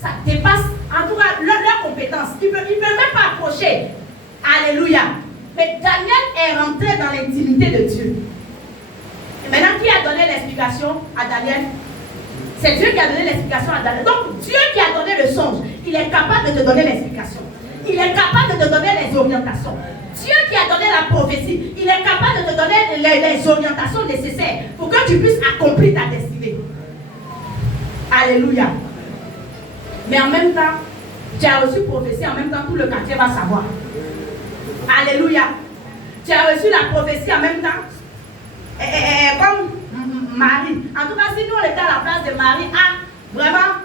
Ça dépasse, en tout cas, leurs compétences. Ils ne peuvent même pas approcher. Alléluia. Mais Daniel est rentré dans l'intimité de Dieu. Et maintenant, qui a donné l'explication à Daniel? C'est Dieu qui a donné l'explication à Daniel. Donc, Dieu qui a donné le songe, il est capable de te donner l'explication. Il est capable de te donner les orientations. Dieu qui a donné la prophétie, il est capable de te donner les orientations nécessaires pour que tu puisses accomplir ta destinée. Alléluia. Mais en même temps, tu as reçu prophétie, en même temps, tout le quartier va savoir. Alléluia. Tu as reçu la prophétie en même temps. Comme Marie. En tout cas, si nous on était à la place de Marie, vraiment,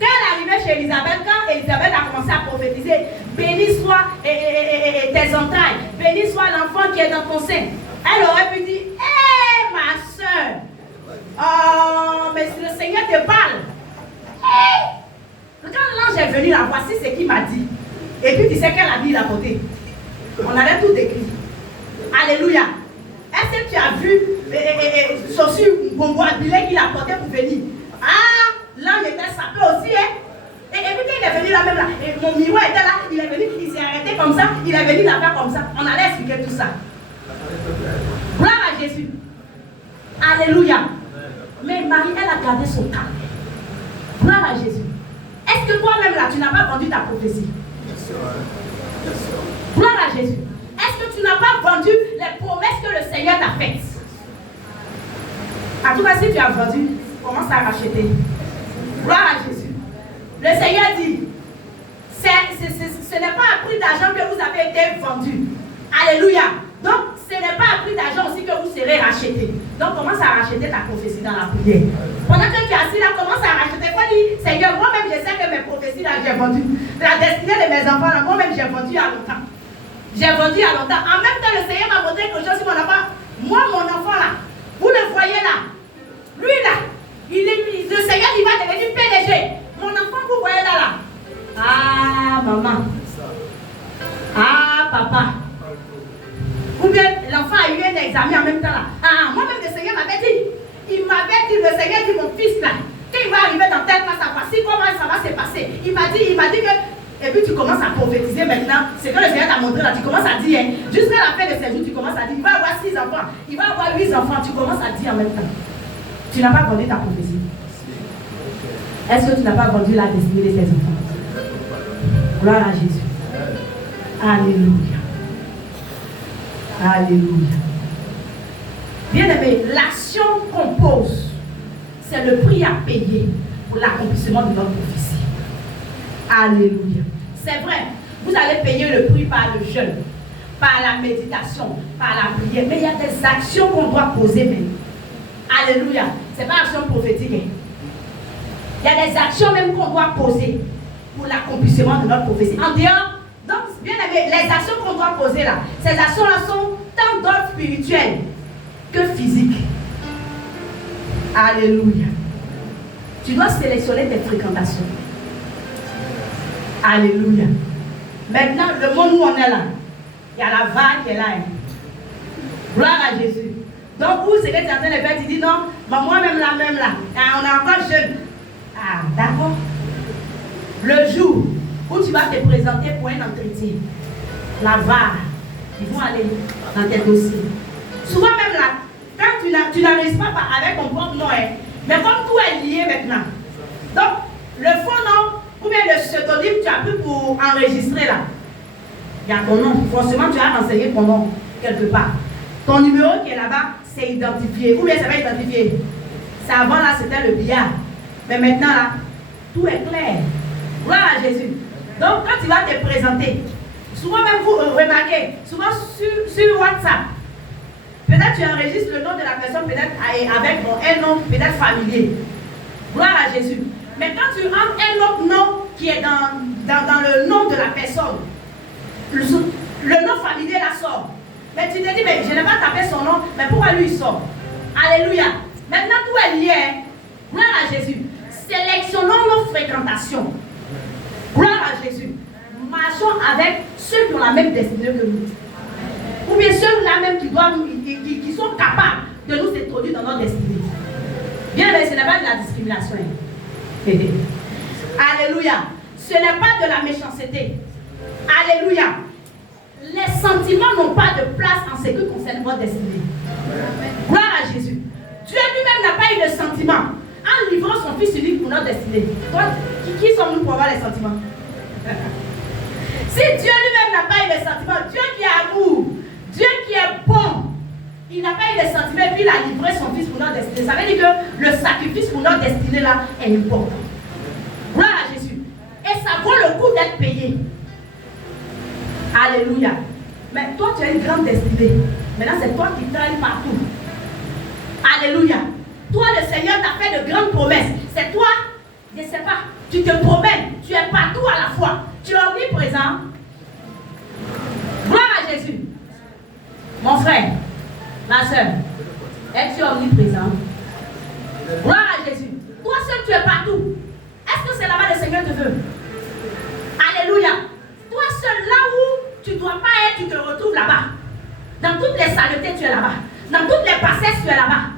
quand elle arrivait chez Élisabeth, quand Élisabeth a commencé à prophétiser, béni soit tes entrailles, béni soit l'enfant qui est dans ton sein. Elle aurait pu dire, hé ma soeur, oh, mais si le Seigneur te parle, quand l'ange est venu là, voici ce qu'il m'a dit. Et puis tu sais qu'elle a dit à côté. On avait tout écrit. Alléluia. Est-ce que tu as vu Sossu Bongo Abilé qu'il a porté pour venir? L'ange était sapé aussi. Et puis quand il est venu là même là, et mon miroir était là, il est venu, il s'est arrêté comme ça, il est venu la faire comme ça. On allait expliquer tout ça. Gloire à Jésus. Alléluia. Mais Marie, elle a gardé son calme. Gloire à Jésus. Est-ce que toi-même là, tu n'as pas vendu ta prophétie? Gloire à Jésus. Est-ce que tu n'as pas vendu les promesses que le Seigneur t'a faites? En tout cas, si tu as vendu, commence à racheter. Gloire à Jésus. Le Seigneur dit, ce n'est pas à prix d'argent que vous avez été vendu. Alléluia. Donc, ce n'est pas à prix d'argent aussi que vous serez racheté. Donc, commence à racheter ta prophétie dans la prière. Pendant que tu es assis là, commence à racheter. Pas dire, Seigneur, moi-même, je sais que mes prophéties là, j'ai vendu. La destinée de mes enfants là, moi-même, j'ai vendu à longtemps. J'ai vendu il y a longtemps. En même temps, le Seigneur m'a montré quelque chose sur mon enfant. Moi, mon enfant là, vous le voyez là. Lui là, le Seigneur il va devenir PDG. Mon enfant, vous voyez là. Ah, maman. Ah, papa. Ou bien l'enfant a eu un examen en même temps là. Moi-même, le Seigneur m'avait dit. Il m'avait dit, le Seigneur dit, mon fils là, quand il va arriver dans telle classe, voici comment ça va se passer. Il m'a dit que. Et puis tu commences à prophétiser maintenant. C'est que le Seigneur t'a montré là. Tu commences à dire, jusqu'à la fin de ces jours, tu commences à dire, il va avoir 6 enfants, il va avoir 8 enfants. Tu commences à dire en même temps. Tu n'as pas vendu ta prophétie. Est-ce que tu n'as pas vendu la destinée de tes enfants? Gloire à Jésus. Alléluia. Alléluia. Bien aimé, l'action qu'on pose, c'est le prix à payer pour l'accomplissement de notre prophétie. Alléluia. C'est vrai, vous allez payer le prix par le jeûne, par la méditation, par la prière. Mais il y a des actions qu'on doit poser même. Alléluia. Ce n'est pas action prophétique. Il y a des actions même qu'on doit poser pour l'accomplissement de notre prophétie. En dehors, donc, bien aimé, les actions qu'on doit poser là, ces actions-là sont tant d'ordre spirituel que physique. Alléluia. Tu dois sélectionner tes fréquentations. Alléluia. Maintenant, le monde où on est là, il y a la vague qui est là. Gloire à Jésus. Donc, où c'est que tu es en train de faire? Tu dis non, moi-même là, on est encore jeune. D'accord. Le jour où tu vas te présenter pour un entretien, la vague, ils vont aller dans tes dossiers. Souvent même là, quand tu n'arrives pas avec ton propre nom, mais comme tout est lié maintenant. Donc, le faux nom, ou bien le pseudonyme, tu as pris pour enregistrer là. Il y a ton nom. Forcément, tu as renseigné ton nom quelque part. Ton numéro qui est là-bas, c'est identifié. Ou bien c'est pas identifié. C'est avant là, c'était le billard. Mais maintenant là, tout est clair. Gloire à Jésus. Donc quand tu vas te présenter, souvent même vous remarquez, souvent sur WhatsApp, peut-être tu enregistres le nom de la personne, peut-être avec un nom peut-être familier. Gloire à Jésus. Mais quand tu entres un autre nom qui est dans le nom de la personne, le nom familier là sort. Mais tu te dis, mais je n'ai pas tapé son nom, mais pourquoi lui il sort? Alléluia. Maintenant tout est lié. Gloire à Jésus. Sélectionnons nos fréquentations. Gloire à Jésus. Marchons avec ceux qui ont la même destinée que nous. Ou bien ceux-là même qui sont capables de nous introduire dans notre destinée. Bien, mais ce n'est pas de la discrimination. Alléluia. Ce n'est pas de la méchanceté. Alléluia. Les sentiments n'ont pas de place en ce qui concerne votre destinée. Gloire à Jésus. Dieu lui-même n'a pas eu de sentiments en livrant son Fils unique pour notre destinée. Toi, qui sommes-nous pour avoir les sentiments? Si Dieu lui-même n'a pas eu de sentiments, Dieu qui est amour, Dieu qui est bon, il n'a pas eu de sentiments et puis il a livré son Fils pour notre destinée. Ça veut dire que le sacrifice pour notre destinée là est important. Gloire à Jésus. Et ça vaut le coup d'être payé. Alléluia. Mais toi, tu as une grande destinée. Maintenant, c'est toi qui traînes partout. Alléluia. Toi, le Seigneur t'a fait de grandes promesses. C'est toi, je ne sais pas, tu te promènes. Tu es partout à la fois. Tu es omniprésent. Gloire à Jésus. Mon frère, ma soeur, es-tu omniprésent? Gloire à Jésus. Toi seul, tu es partout. Est-ce que c'est là-bas le Seigneur te veut? Alléluia. Toi seul, là où tu ne dois pas être, tu te retrouves là-bas. Dans toutes les saletés, tu es là-bas. Dans toutes les bassesses, tu es là-bas.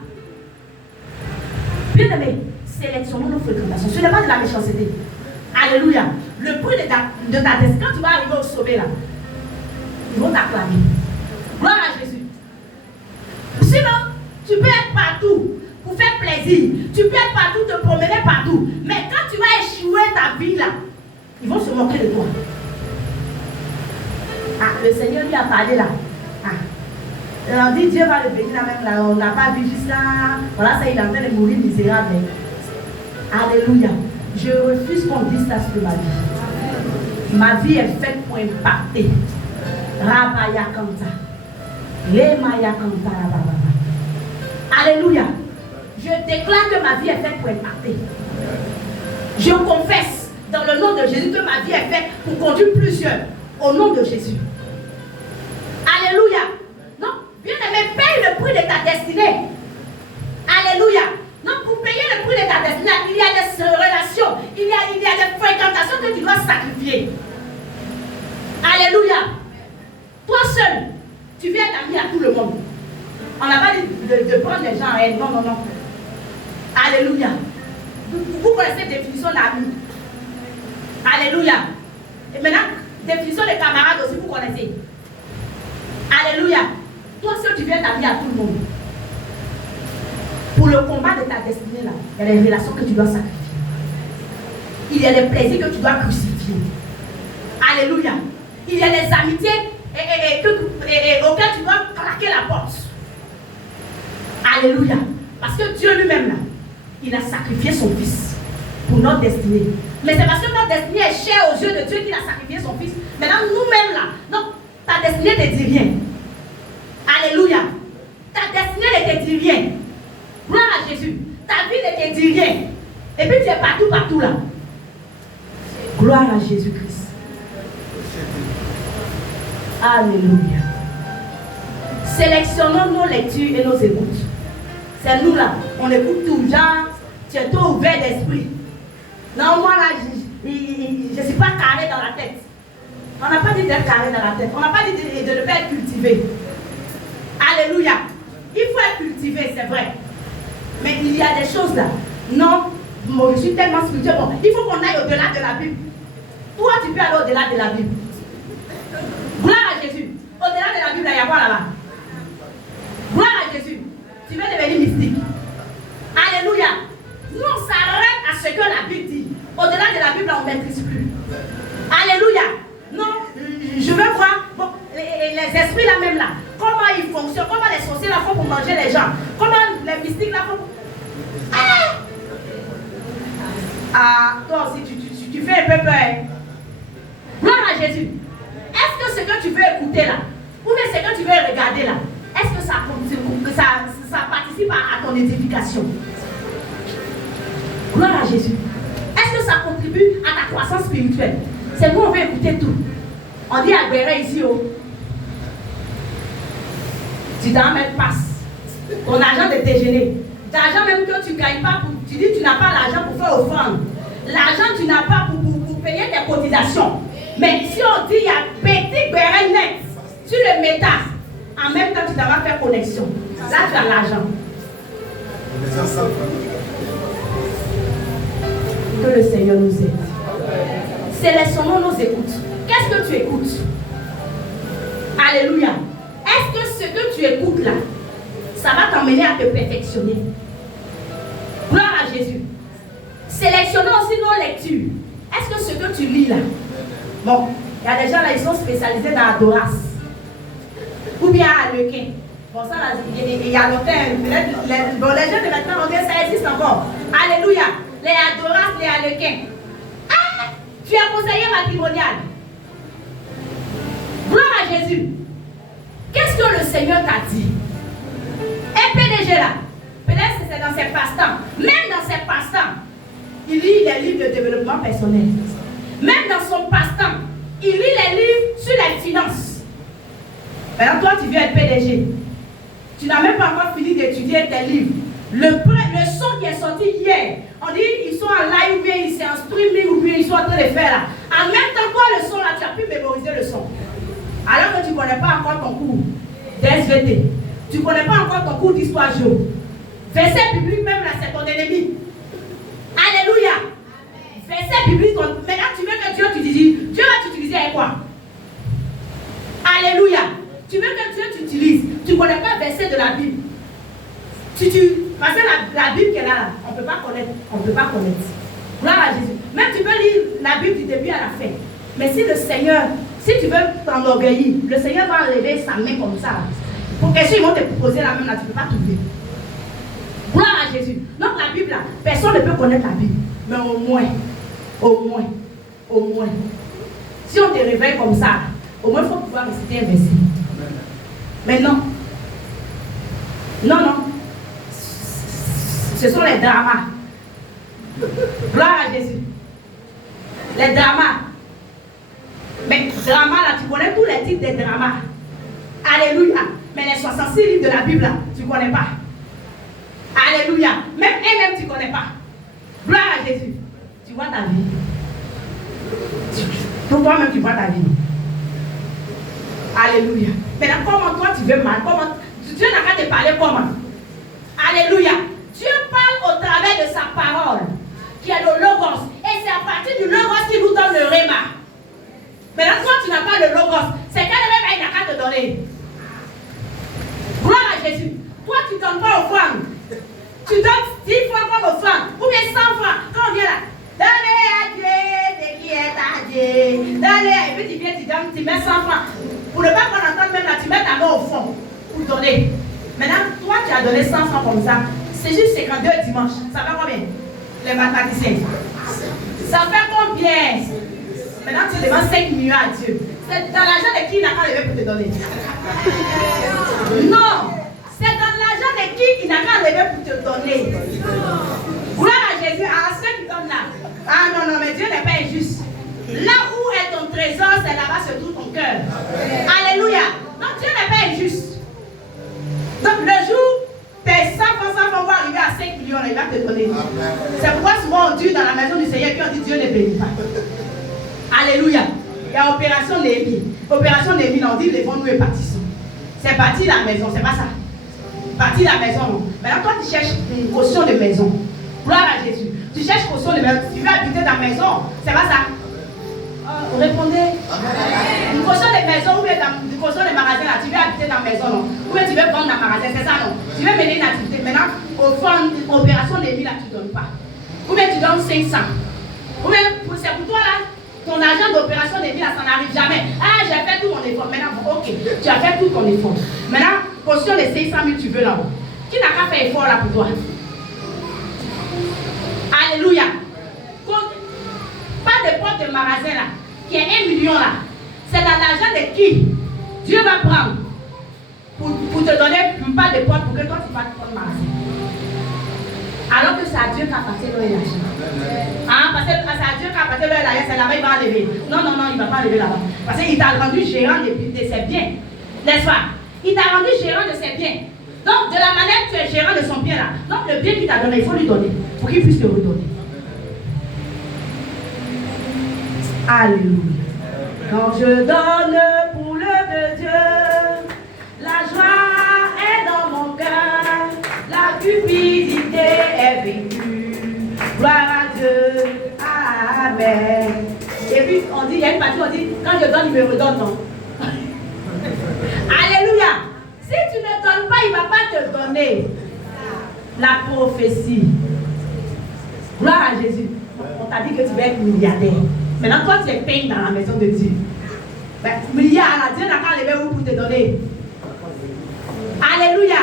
Bien aimé, sélectionnons nos fréquentations. Ce n'est pas de la méchanceté. Alléluia. Le prix de ta destinée, quand tu vas arriver au sommet là, ils vont t'acclamer. Gloire à Jésus. Sinon, tu peux être partout pour faire plaisir. Tu peux être partout, te promener partout. Mais quand tu vas échouer ta vie là, ils vont se moquer de toi. Ah, le Seigneur lui a parlé là. Ah. On dit Dieu va le bénir là même là. On n'a pas vu juste là. Voilà, ça il est en train de mourir misérable. Alléluia. Je refuse qu'on dise ça sur ma vie. Ma vie est faite pour impacter. Rabaya Kanta. Lemaya Kanta Rababa. Alléluia. Je déclare que ma vie est faite pour impacter. Je confesse dans le nom de Jésus que ma vie est faite pour conduire plusieurs. Au nom de Jésus. Alléluia. Non, bien aimé, paye le prix de ta destinée. Alléluia. Non, pour payer le prix de ta destinée, il y a des relations, il y a des fréquentations que tu dois sacrifier. Alléluia. Toi seul, tu viens d'amener à tout le monde. On n'a pas dit de prendre les gens à elle. Non, non, non. Alléluia. Vous connaissez la définition d'ami. Alléluia. Et maintenant, définition des camarades aussi, vous connaissez. Alléluia. Toi seul, tu viens d'amener à tout le monde. Pour le combat de ta destinée là, il y a des relations que tu dois sacrifier. Il y a des plaisirs que tu dois crucifier. Alléluia. Il y a des amitiés auxquelles tu dois claquer la porte. Alléluia. Parce que Dieu lui-même là, il a sacrifié son Fils pour notre destinée. Mais c'est parce que notre destinée est chère aux yeux de Dieu qu'il a sacrifié son Fils. Maintenant, nous-mêmes là, non, ta destinée ne te dit rien. Alléluia. Ta destinée ne te dit rien. Gloire à Jésus. Ta vie ne te dit rien. Et puis tu es partout là. Gloire à Jésus-Christ. Alléluia. Sélectionnons nos lectures et nos écoutes. C'est nous là. On écoute tout. Genre, tu es tout ouvert d'esprit. Non, moi là, je ne suis pas carré dans la tête. On n'a pas dit d'être carré dans la tête. On n'a pas dit de le faire cultiver. Alléluia. Il faut être cultivé, c'est vrai. Mais il y a des choses là. Non, moi je suis tellement spirituel. Bon, il faut qu'on aille au-delà de la Bible. Toi, tu peux aller au-delà de la Bible. Gloire à Jésus. Au-delà de la Bible, il y a quoi là-bas? Gloire à Jésus. Tu veux devenir mystique. Alléluia. Nous, on s'arrête à ce que la Bible dit. Au-delà de la Bible, on ne maîtrise plus. Alléluia. Non, je veux voir manger les gens. Comment les mystiques là font. Toi aussi, tu fais un peu peur. Hein? Gloire à Jésus. Est-ce que ce que tu veux écouter là, ou bien ce que tu veux regarder là, est-ce que ça participe à ton édification? Gloire à Jésus. Est-ce que ça contribue à ta croissance spirituelle? C'est nous, on veut écouter tout. On dit à Guéret ici, oh. Tu t'en mets passe. Ton argent de déjeuner. L'argent même que tu ne gagnes pas, tu dis que tu n'as pas l'argent pour faire offrande. L'argent tu n'as pas pour payer tes cotisations. Mais si on dit il y a petit Guéret net sur le métal, en même temps tu dois faire connexion. Là tu as l'argent. Que le Seigneur nous aide. Sélectionnons nos écoutes. Qu'est-ce que tu écoutes? Alléluia. Est-ce que ce que tu écoutes là, ça va t'emmener à te perfectionner? Gloire à Jésus. Sélectionnons aussi nos lectures. Est-ce que ce que tu lis là, bon, il y a des gens là, ils sont spécialisés dans la Doras. Ou bien à Lequin. Bon, ça là, il y a longtemps, bon, les gens de maintenant, on dit ça existe encore. Alléluia. Les Adoras, les Alequins. Tu es conseiller matrimonial. Gloire à Jésus. Qu'est-ce que le Seigneur t'a dit? Un PDG là, peut-être que c'est dans ses passe-temps. Même dans ses passe-temps, il lit les livres de développement personnel. Même dans son passe-temps, il lit les livres sur les finances. Maintenant, toi, tu viens être PDG. Tu n'as même pas encore fini d'étudier tes livres. Le son qui est sorti hier, on dit ils sont en live ou bien ils sont en streaming ou bien ils sont en train de faire là. En même temps, toi, le son là, tu as pu mémoriser le son. Alors que tu ne connais pas encore ton cours d'SVT. Tu ne connais pas encore ton cours d'histoire géo. Verset biblique même là, c'est ton ennemi. Alléluia. Verset biblique, maintenant tu veux que Dieu t'utilise. Dieu va t'utiliser avec quoi? Alléluia. Tu veux que Dieu t'utilise. Tu ne connais pas verset de la Bible. Parce que la Bible qu'elle a là, on ne peut pas connaître. On ne peut pas connaître. Gloire à Jésus. Même tu peux lire la Bible du début à la fin. Mais si le Seigneur, si tu veux t'enorgueillir, le Seigneur va lever sa main comme ça. Pour que ils vont te proposer la main là, tu ne peux pas trouver. Gloire à Jésus. Donc la Bible là, personne ne peut connaître la Bible. Mais au moins, si on te réveille comme ça, au moins il faut pouvoir réciter un verset. Mais non. Non. Ce sont les dramas. Gloire à Jésus. Les dramas. Mais dramas là, tu connais tous les titres des dramas. Alléluia. Mais les 66 livres de la Bible là, tu ne connais pas. Alléluia. Même elle-même, tu ne connais pas. Gloire à Jésus. Tu vois ta vie. Pour toi-même, tu vois ta vie. Alléluia. Maintenant, comment toi tu veux mal? Dieu n'a qu'à te parler comment? Alléluia. Dieu parle au travers de sa parole, qui est le logos. Et c'est à partir du logos qu'il nous donne le réma. Maintenant, toi, tu n'as pas le logos. C'est quel réma il n'a qu'à te donner? Gloire à Jésus. Toi, tu ne donnes pas offrande. Tu donnes 10 fois comme offrande. Ou bien 100 fois. Quand on vient là, donnez à Dieu ce qui est à Dieu. Donnez. Et puis tu viens, tu donnes, tu mets 100 francs. Pour ne pas qu'on entende même là, tu mets ta main au fond pour donner. Maintenant, toi, tu as donné 100 francs comme ça. C'est juste 52 dimanches. Ça fait combien? Les mathématiciens. Ça fait combien? Maintenant, tu demandes 5 millions à Dieu. C'est dans l'argent de qui il n'a qu'à lever pour te donner? Non. C'est dans l'argent de qui il n'a qu'à lever pour te donner. Gloire à Jésus. À ceux qui donnent là. Ah non, mais Dieu n'est pas injuste. Là où est ton trésor, c'est là-bas se trouve ton cœur. Alléluia. Donc Dieu n'est pas injuste. Donc le jour, tes 100 vont arriver à 5 millions, il va te donner. C'est pourquoi souvent on dit dans la maison du Seigneur qu'on dit Dieu ne bénit pas. Alléluia. Il y a opération Néhémie. Opération Néhémie, on dit levons-nous et partissons. C'est parti la maison, c'est pas ça. Parti la maison. Maintenant toi tu cherches une caution de maison. Gloire à Jésus. Tu cherches caution de maison. Tu veux habiter dans la maison, c'est pas ça. Répondez. Une caution de maison ou bien une caution de magasin là, tu veux habiter dans la maison non? Ou bien tu veux vendre dans le magasin, c'est ça non? Tu veux mener une activité. Maintenant, au fond, opération de vie là, tu ne donnes pas. Ou bien tu donnes 500. Ou bien c'est pour toi là, ton argent d'opération de vie là, ça n'arrive jamais. Ah, j'ai fait tout mon effort. Maintenant, ok, tu as fait tout ton effort. Maintenant, position de 600 000, tu veux là-haut. Qui n'a qu'à faire effort là pour toi? Alléluia. Pas de porte de magasin là, qui est 1 million là. C'est dans l'argent de qui Dieu va prendre pour te donner pas de porte pour que toi tu fasses ton magasin. Alors que c'est à Dieu qui a passé l'argent. Ah, parce que c'est à Dieu qui a passé l'argent, c'est là-bas il va enlever. Non, non, non, il ne va pas enlever là-bas. Parce qu'il t'a rendu gérant de ses biens. N'est-ce pas? Il t'a rendu gérant de ses biens. Donc, de la manière que tu es gérant de son bien là, donc le bien qu'il t'a donné, il faut lui donner pour qu'il puisse te redonner. Alléluia. Quand je donne pour l'œuvre de Dieu, la joie est dans mon cœur, la cupidité est vécue. Gloire à Dieu. Amen. Et puis on dit, il y a une partie, on dit, quand je donne, il me redonne, non? Alléluia. Si tu ne donnes pas, il ne va pas te donner la prophétie. Gloire à Jésus. On t'a dit que tu vas être milliardaire. Maintenant, toi, tu es payé dans la maison de Dieu. Ben, milliard, Dieu n'a qu'à enlever où pour te donner. Alléluia.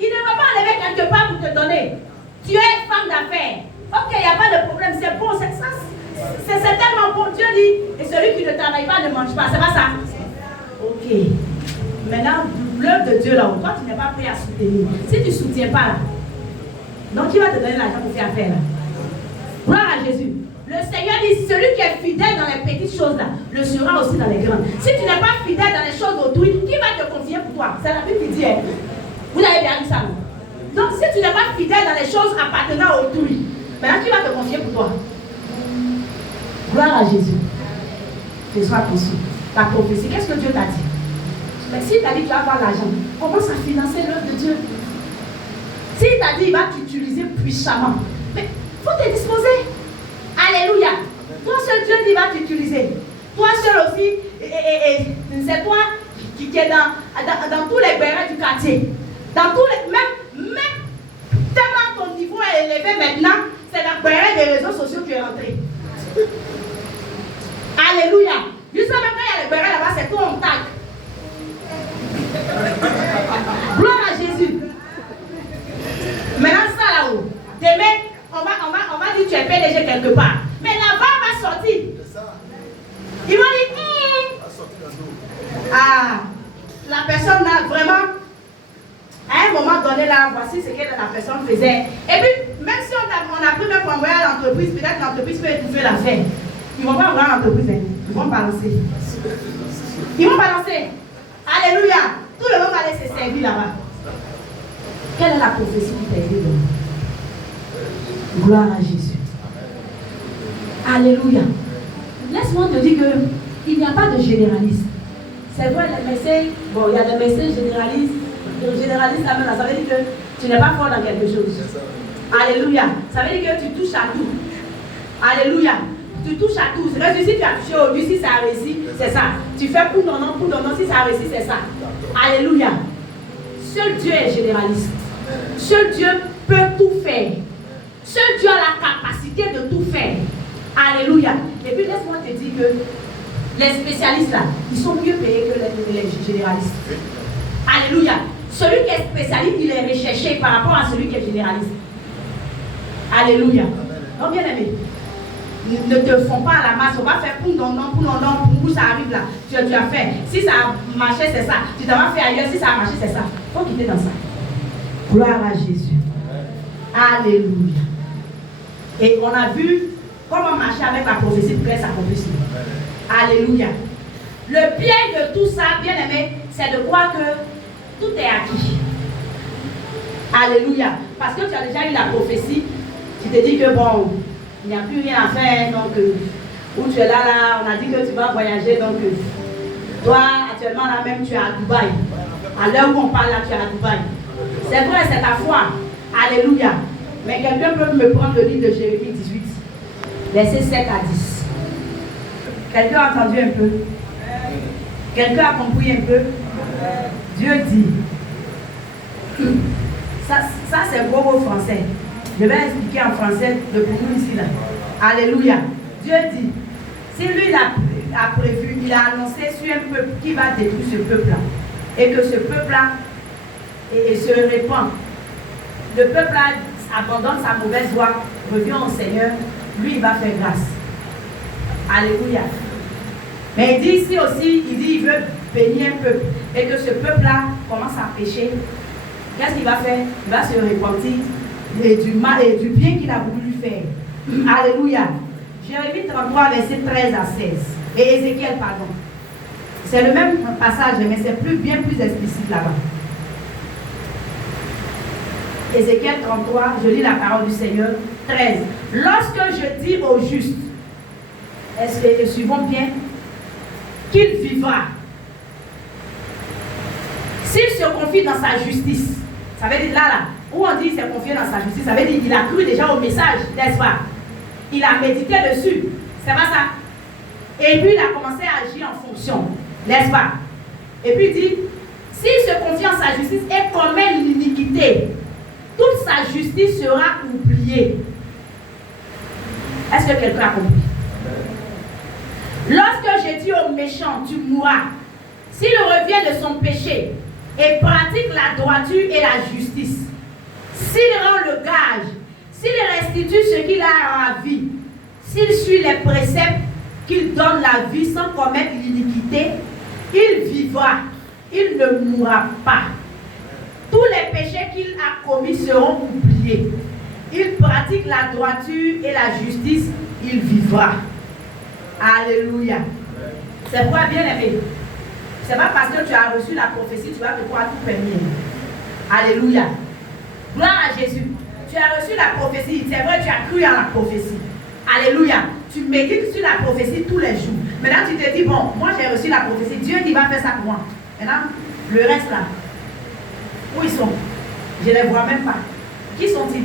Il ne va pas enlever quelque part pour te donner. Tu es femme d'affaires. Ok, il n'y a pas de problème. C'est bon. C'est tellement bon. Dieu dit, et celui qui ne travaille pas ne mange pas. C'est pas ça? Ok. Maintenant, l'œuvre de Dieu là où toi, tu n'es pas prêt à soutenir. Si tu ne soutiens pas là, donc qui va te donner l'argent pour faire affaire là? Gloire à Jésus. Le Seigneur dit, celui qui est fidèle dans les petites choses là, le sera aussi dans les grandes. Si tu n'es pas fidèle dans les choses d'autrui, qui va te confier pour toi? C'est la Bible qui dit, hein? Vous avez bien vu ça, non? Donc si tu n'es pas fidèle dans les choses appartenant à autrui, maintenant qui va te confier pour toi? Gloire à Jésus. Tu seras conçu. Ta prophétie, qu'est-ce que Dieu t'a dit? Mais s'il t'a dit que tu vas avoir l'argent, commence à financer l'œuvre de Dieu. S'il t'a dit qu'il va t'utiliser puissamment, mais il faut te disposer. Alléluia. Toi seul, Dieu dit va t'utiliser. Toi seul aussi, c'est toi qui est dans tous les bérets du quartier. Dans tous les, même tellement ton niveau est élevé maintenant, c'est dans le béret des réseaux sociaux que tu es rentré. Alléluia. Juste même quand il y a les bérets là-bas, c'est toi on tag. Gloire à Jésus. Maintenant ça là-haut. Demain, on va dire que tu es PDG quelque part. Mais la voix va sortir. Ils vont dire, ah, la personne là, vraiment, à un moment donné là, voici ce que la personne faisait. Et puis, même si on a pris même pour envoyer à l'entreprise, peut-être l'entreprise peut étouffer l'affaire. Ils ne vont pas envoyer à l'entreprise, hein. Ils vont balancer. Ils vont balancer. Alléluia. Tout le monde va aller se servir là-bas. Quelle est la prophétie qui t'a aidé? Gloire à Jésus. Alléluia. Laisse-moi te dire qu'il n'y a pas de généraliste. C'est vrai, les médecins, bon, il y a des médecins généralistes. Le généraliste, ça veut dire que tu n'es pas fort dans quelque chose. Alléluia. Ça veut dire que tu touches à tout. Alléluia. Tu touches à tout. C'est que si tu as touché au but, si ça a réussi, c'est ça. Tu fais pour non, si ça a réussi, c'est ça. Alléluia. Seul Dieu est généraliste. Seul Dieu peut tout faire. Seul Dieu a la capacité de tout faire. Alléluia. Et puis laisse-moi te dire que les spécialistes là, ils sont mieux payés que les généralistes. Alléluia. Celui qui est spécialiste, il est recherché par rapport à celui qui est généraliste. Alléluia. Donc bien aimé, ne te fonds pas à la masse. On va faire pour où ça arrive là. Tu as fait. Si ça a marché, c'est ça. Tu t'en vas faire ailleurs. Si ça a marché, c'est ça. Il faut quitter dans ça. Gloire à Jésus. Alléluia. Et on a vu comment marcher avec la prophétie pour qu'elle s'accomplisse. Alléluia. Le piège de tout ça, bien aimé, c'est de croire que tout est acquis. Alléluia. Parce que tu as déjà eu la prophétie, tu te dis que bon, il n'y a plus rien à faire, donc où tu es là, on a dit que tu vas voyager, donc toi, actuellement là même, tu es à Dubaï. À l'heure où on parle là, tu es à Dubaï. C'est vrai, c'est ta foi. Alléluia. Mais quelqu'un peut me prendre le livre de Jérémie 18, versets 7 à 10. Quelqu'un a entendu un peu? Quelqu'un a compris un peu? Dieu dit. Ça c'est gros français. Je vais expliquer en français de pour nous ici là. Alléluia. Dieu dit, si lui a prévu, il a annoncé sur un peuple qui va détruire ce peuple-là. Et que ce peuple-là et se répand. Le peuple abandonne sa mauvaise voie, revient au Seigneur, lui il va faire grâce. Alléluia. Mais il dit ici aussi, il veut bénir un peuple. Et que ce peuple-là commence à pécher. Qu'est-ce qu'il va faire? Il va se repentir du mal et du bien qu'il a voulu lui faire. Alléluia. Jérémie 33, verset 13 à 16. Et Ézéchiel, pardon. C'est le même passage, mais c'est bien plus explicite là-bas. Ézéchiel 33, je lis la parole du Seigneur. 13. Lorsque je dis au juste, est-ce que suivons bien, qu'il vivra. S'il se confie dans sa justice, ça veut dire là, où on dit qu'il s'est confié dans sa justice, ça veut dire qu'il a cru déjà au message, n'est-ce pas? Il a médité dessus, c'est pas ça? Et puis il a commencé à agir en fonction, n'est-ce pas? Et puis il dit, s'il se confie en sa justice et commet l'iniquité, toute sa justice sera oubliée. Est-ce que quelqu'un a compris? Lorsque j'ai dit au méchant, tu mourras, s'il revient de son péché et pratique la droiture et la justice, s'il rend le gage, s'il restitue ce qu'il a ravi, s'il suit les préceptes, qu'il donne la vie sans commettre l'iniquité, il vivra, il ne mourra pas. Tous les péchés qu'il a commis seront oubliés. Il pratique la droiture et la justice, il vivra. Alléluia. C'est pourquoi, bien aimé, c'est pas parce que tu as reçu la prophétie, tu vas te croire tout premier. Alléluia. Gloire à Jésus. Tu as reçu la prophétie, c'est vrai, tu as cru en la prophétie. Alléluia. Tu médites sur la prophétie tous les jours. Maintenant, tu te dis, bon, moi j'ai reçu la prophétie, Dieu il va faire ça pour moi. Maintenant, le reste là, où ils sont? Je ne les vois même pas. Qui sont-ils?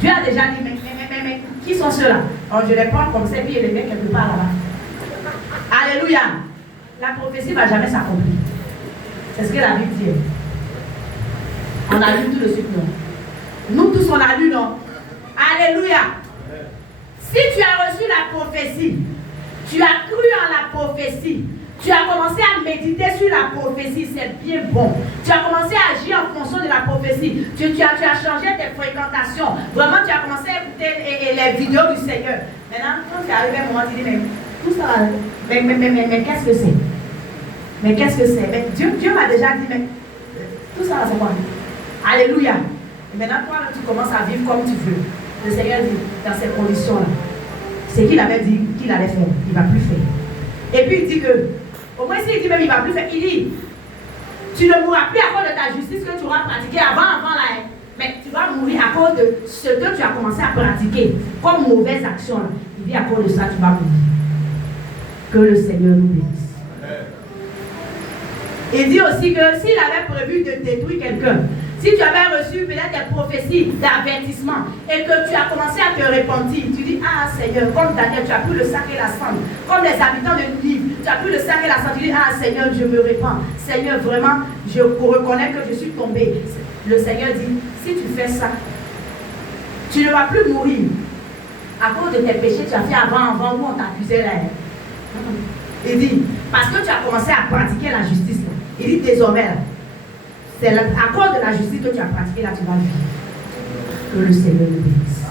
Dieu a déjà dit, mais, qui sont ceux-là? Alors je les prends comme ça, puis je les mets quelque part là-bas. Alléluia. La prophétie ne va jamais s'accomplir. C'est ce que la Bible dit. On a lu tout de suite, non? Nous tous, on a lu, non? Alléluia. Si tu as reçu la prophétie, tu as cru en la prophétie, tu as commencé à méditer sur la prophétie, c'est bien bon. Tu as commencé à agir en fonction de la prophétie. Tu as changé tes fréquentations. Vraiment, tu as commencé à écouter les vidéos du Seigneur. Maintenant, quand tu arrives à un moment, tu dis, mais tout ça, mais qu'est-ce que c'est? Mais qu'est-ce que c'est? Mais Dieu m'a déjà dit, mais tout ça, c'est quoi? Alléluia. Et maintenant, toi, tu commences à vivre comme tu veux. Le Seigneur dit, dans ces conditions-là, c'est qu'il avait dit qu'il allait faire, il ne va plus faire. Et puis il dit que, au moins s'il dit même il ne va plus faire, il dit, tu ne mourras plus à cause de ta justice que tu auras pratiquée avant là, mais tu vas mourir à cause de ce que tu as commencé à pratiquer comme mauvaise action. Là. Il dit à cause de ça, tu vas mourir. Que le Seigneur nous bénisse. Il dit aussi que s'il avait prévu de détruire quelqu'un, si tu avais reçu peut-être des prophéties d'avertissement et que tu as commencé à te repentir, tu dis, ah Seigneur, comme Daniel, tu as pris le sac et la cendre, comme les habitants de Nive, tu as pris le sac et la cendre, tu dis, ah Seigneur, je me repens. Seigneur, vraiment, je reconnais que je suis tombé. Le Seigneur dit, si tu fais ça, tu ne vas plus mourir à cause de tes péchés que tu as fait avant où on t'accusait là. Il dit, parce que tu as commencé à pratiquer la justice. Il dit désormais, c'est à cause de la justice que tu as pratiquée là, tu vas vivre. Que le Seigneur nous bénisse.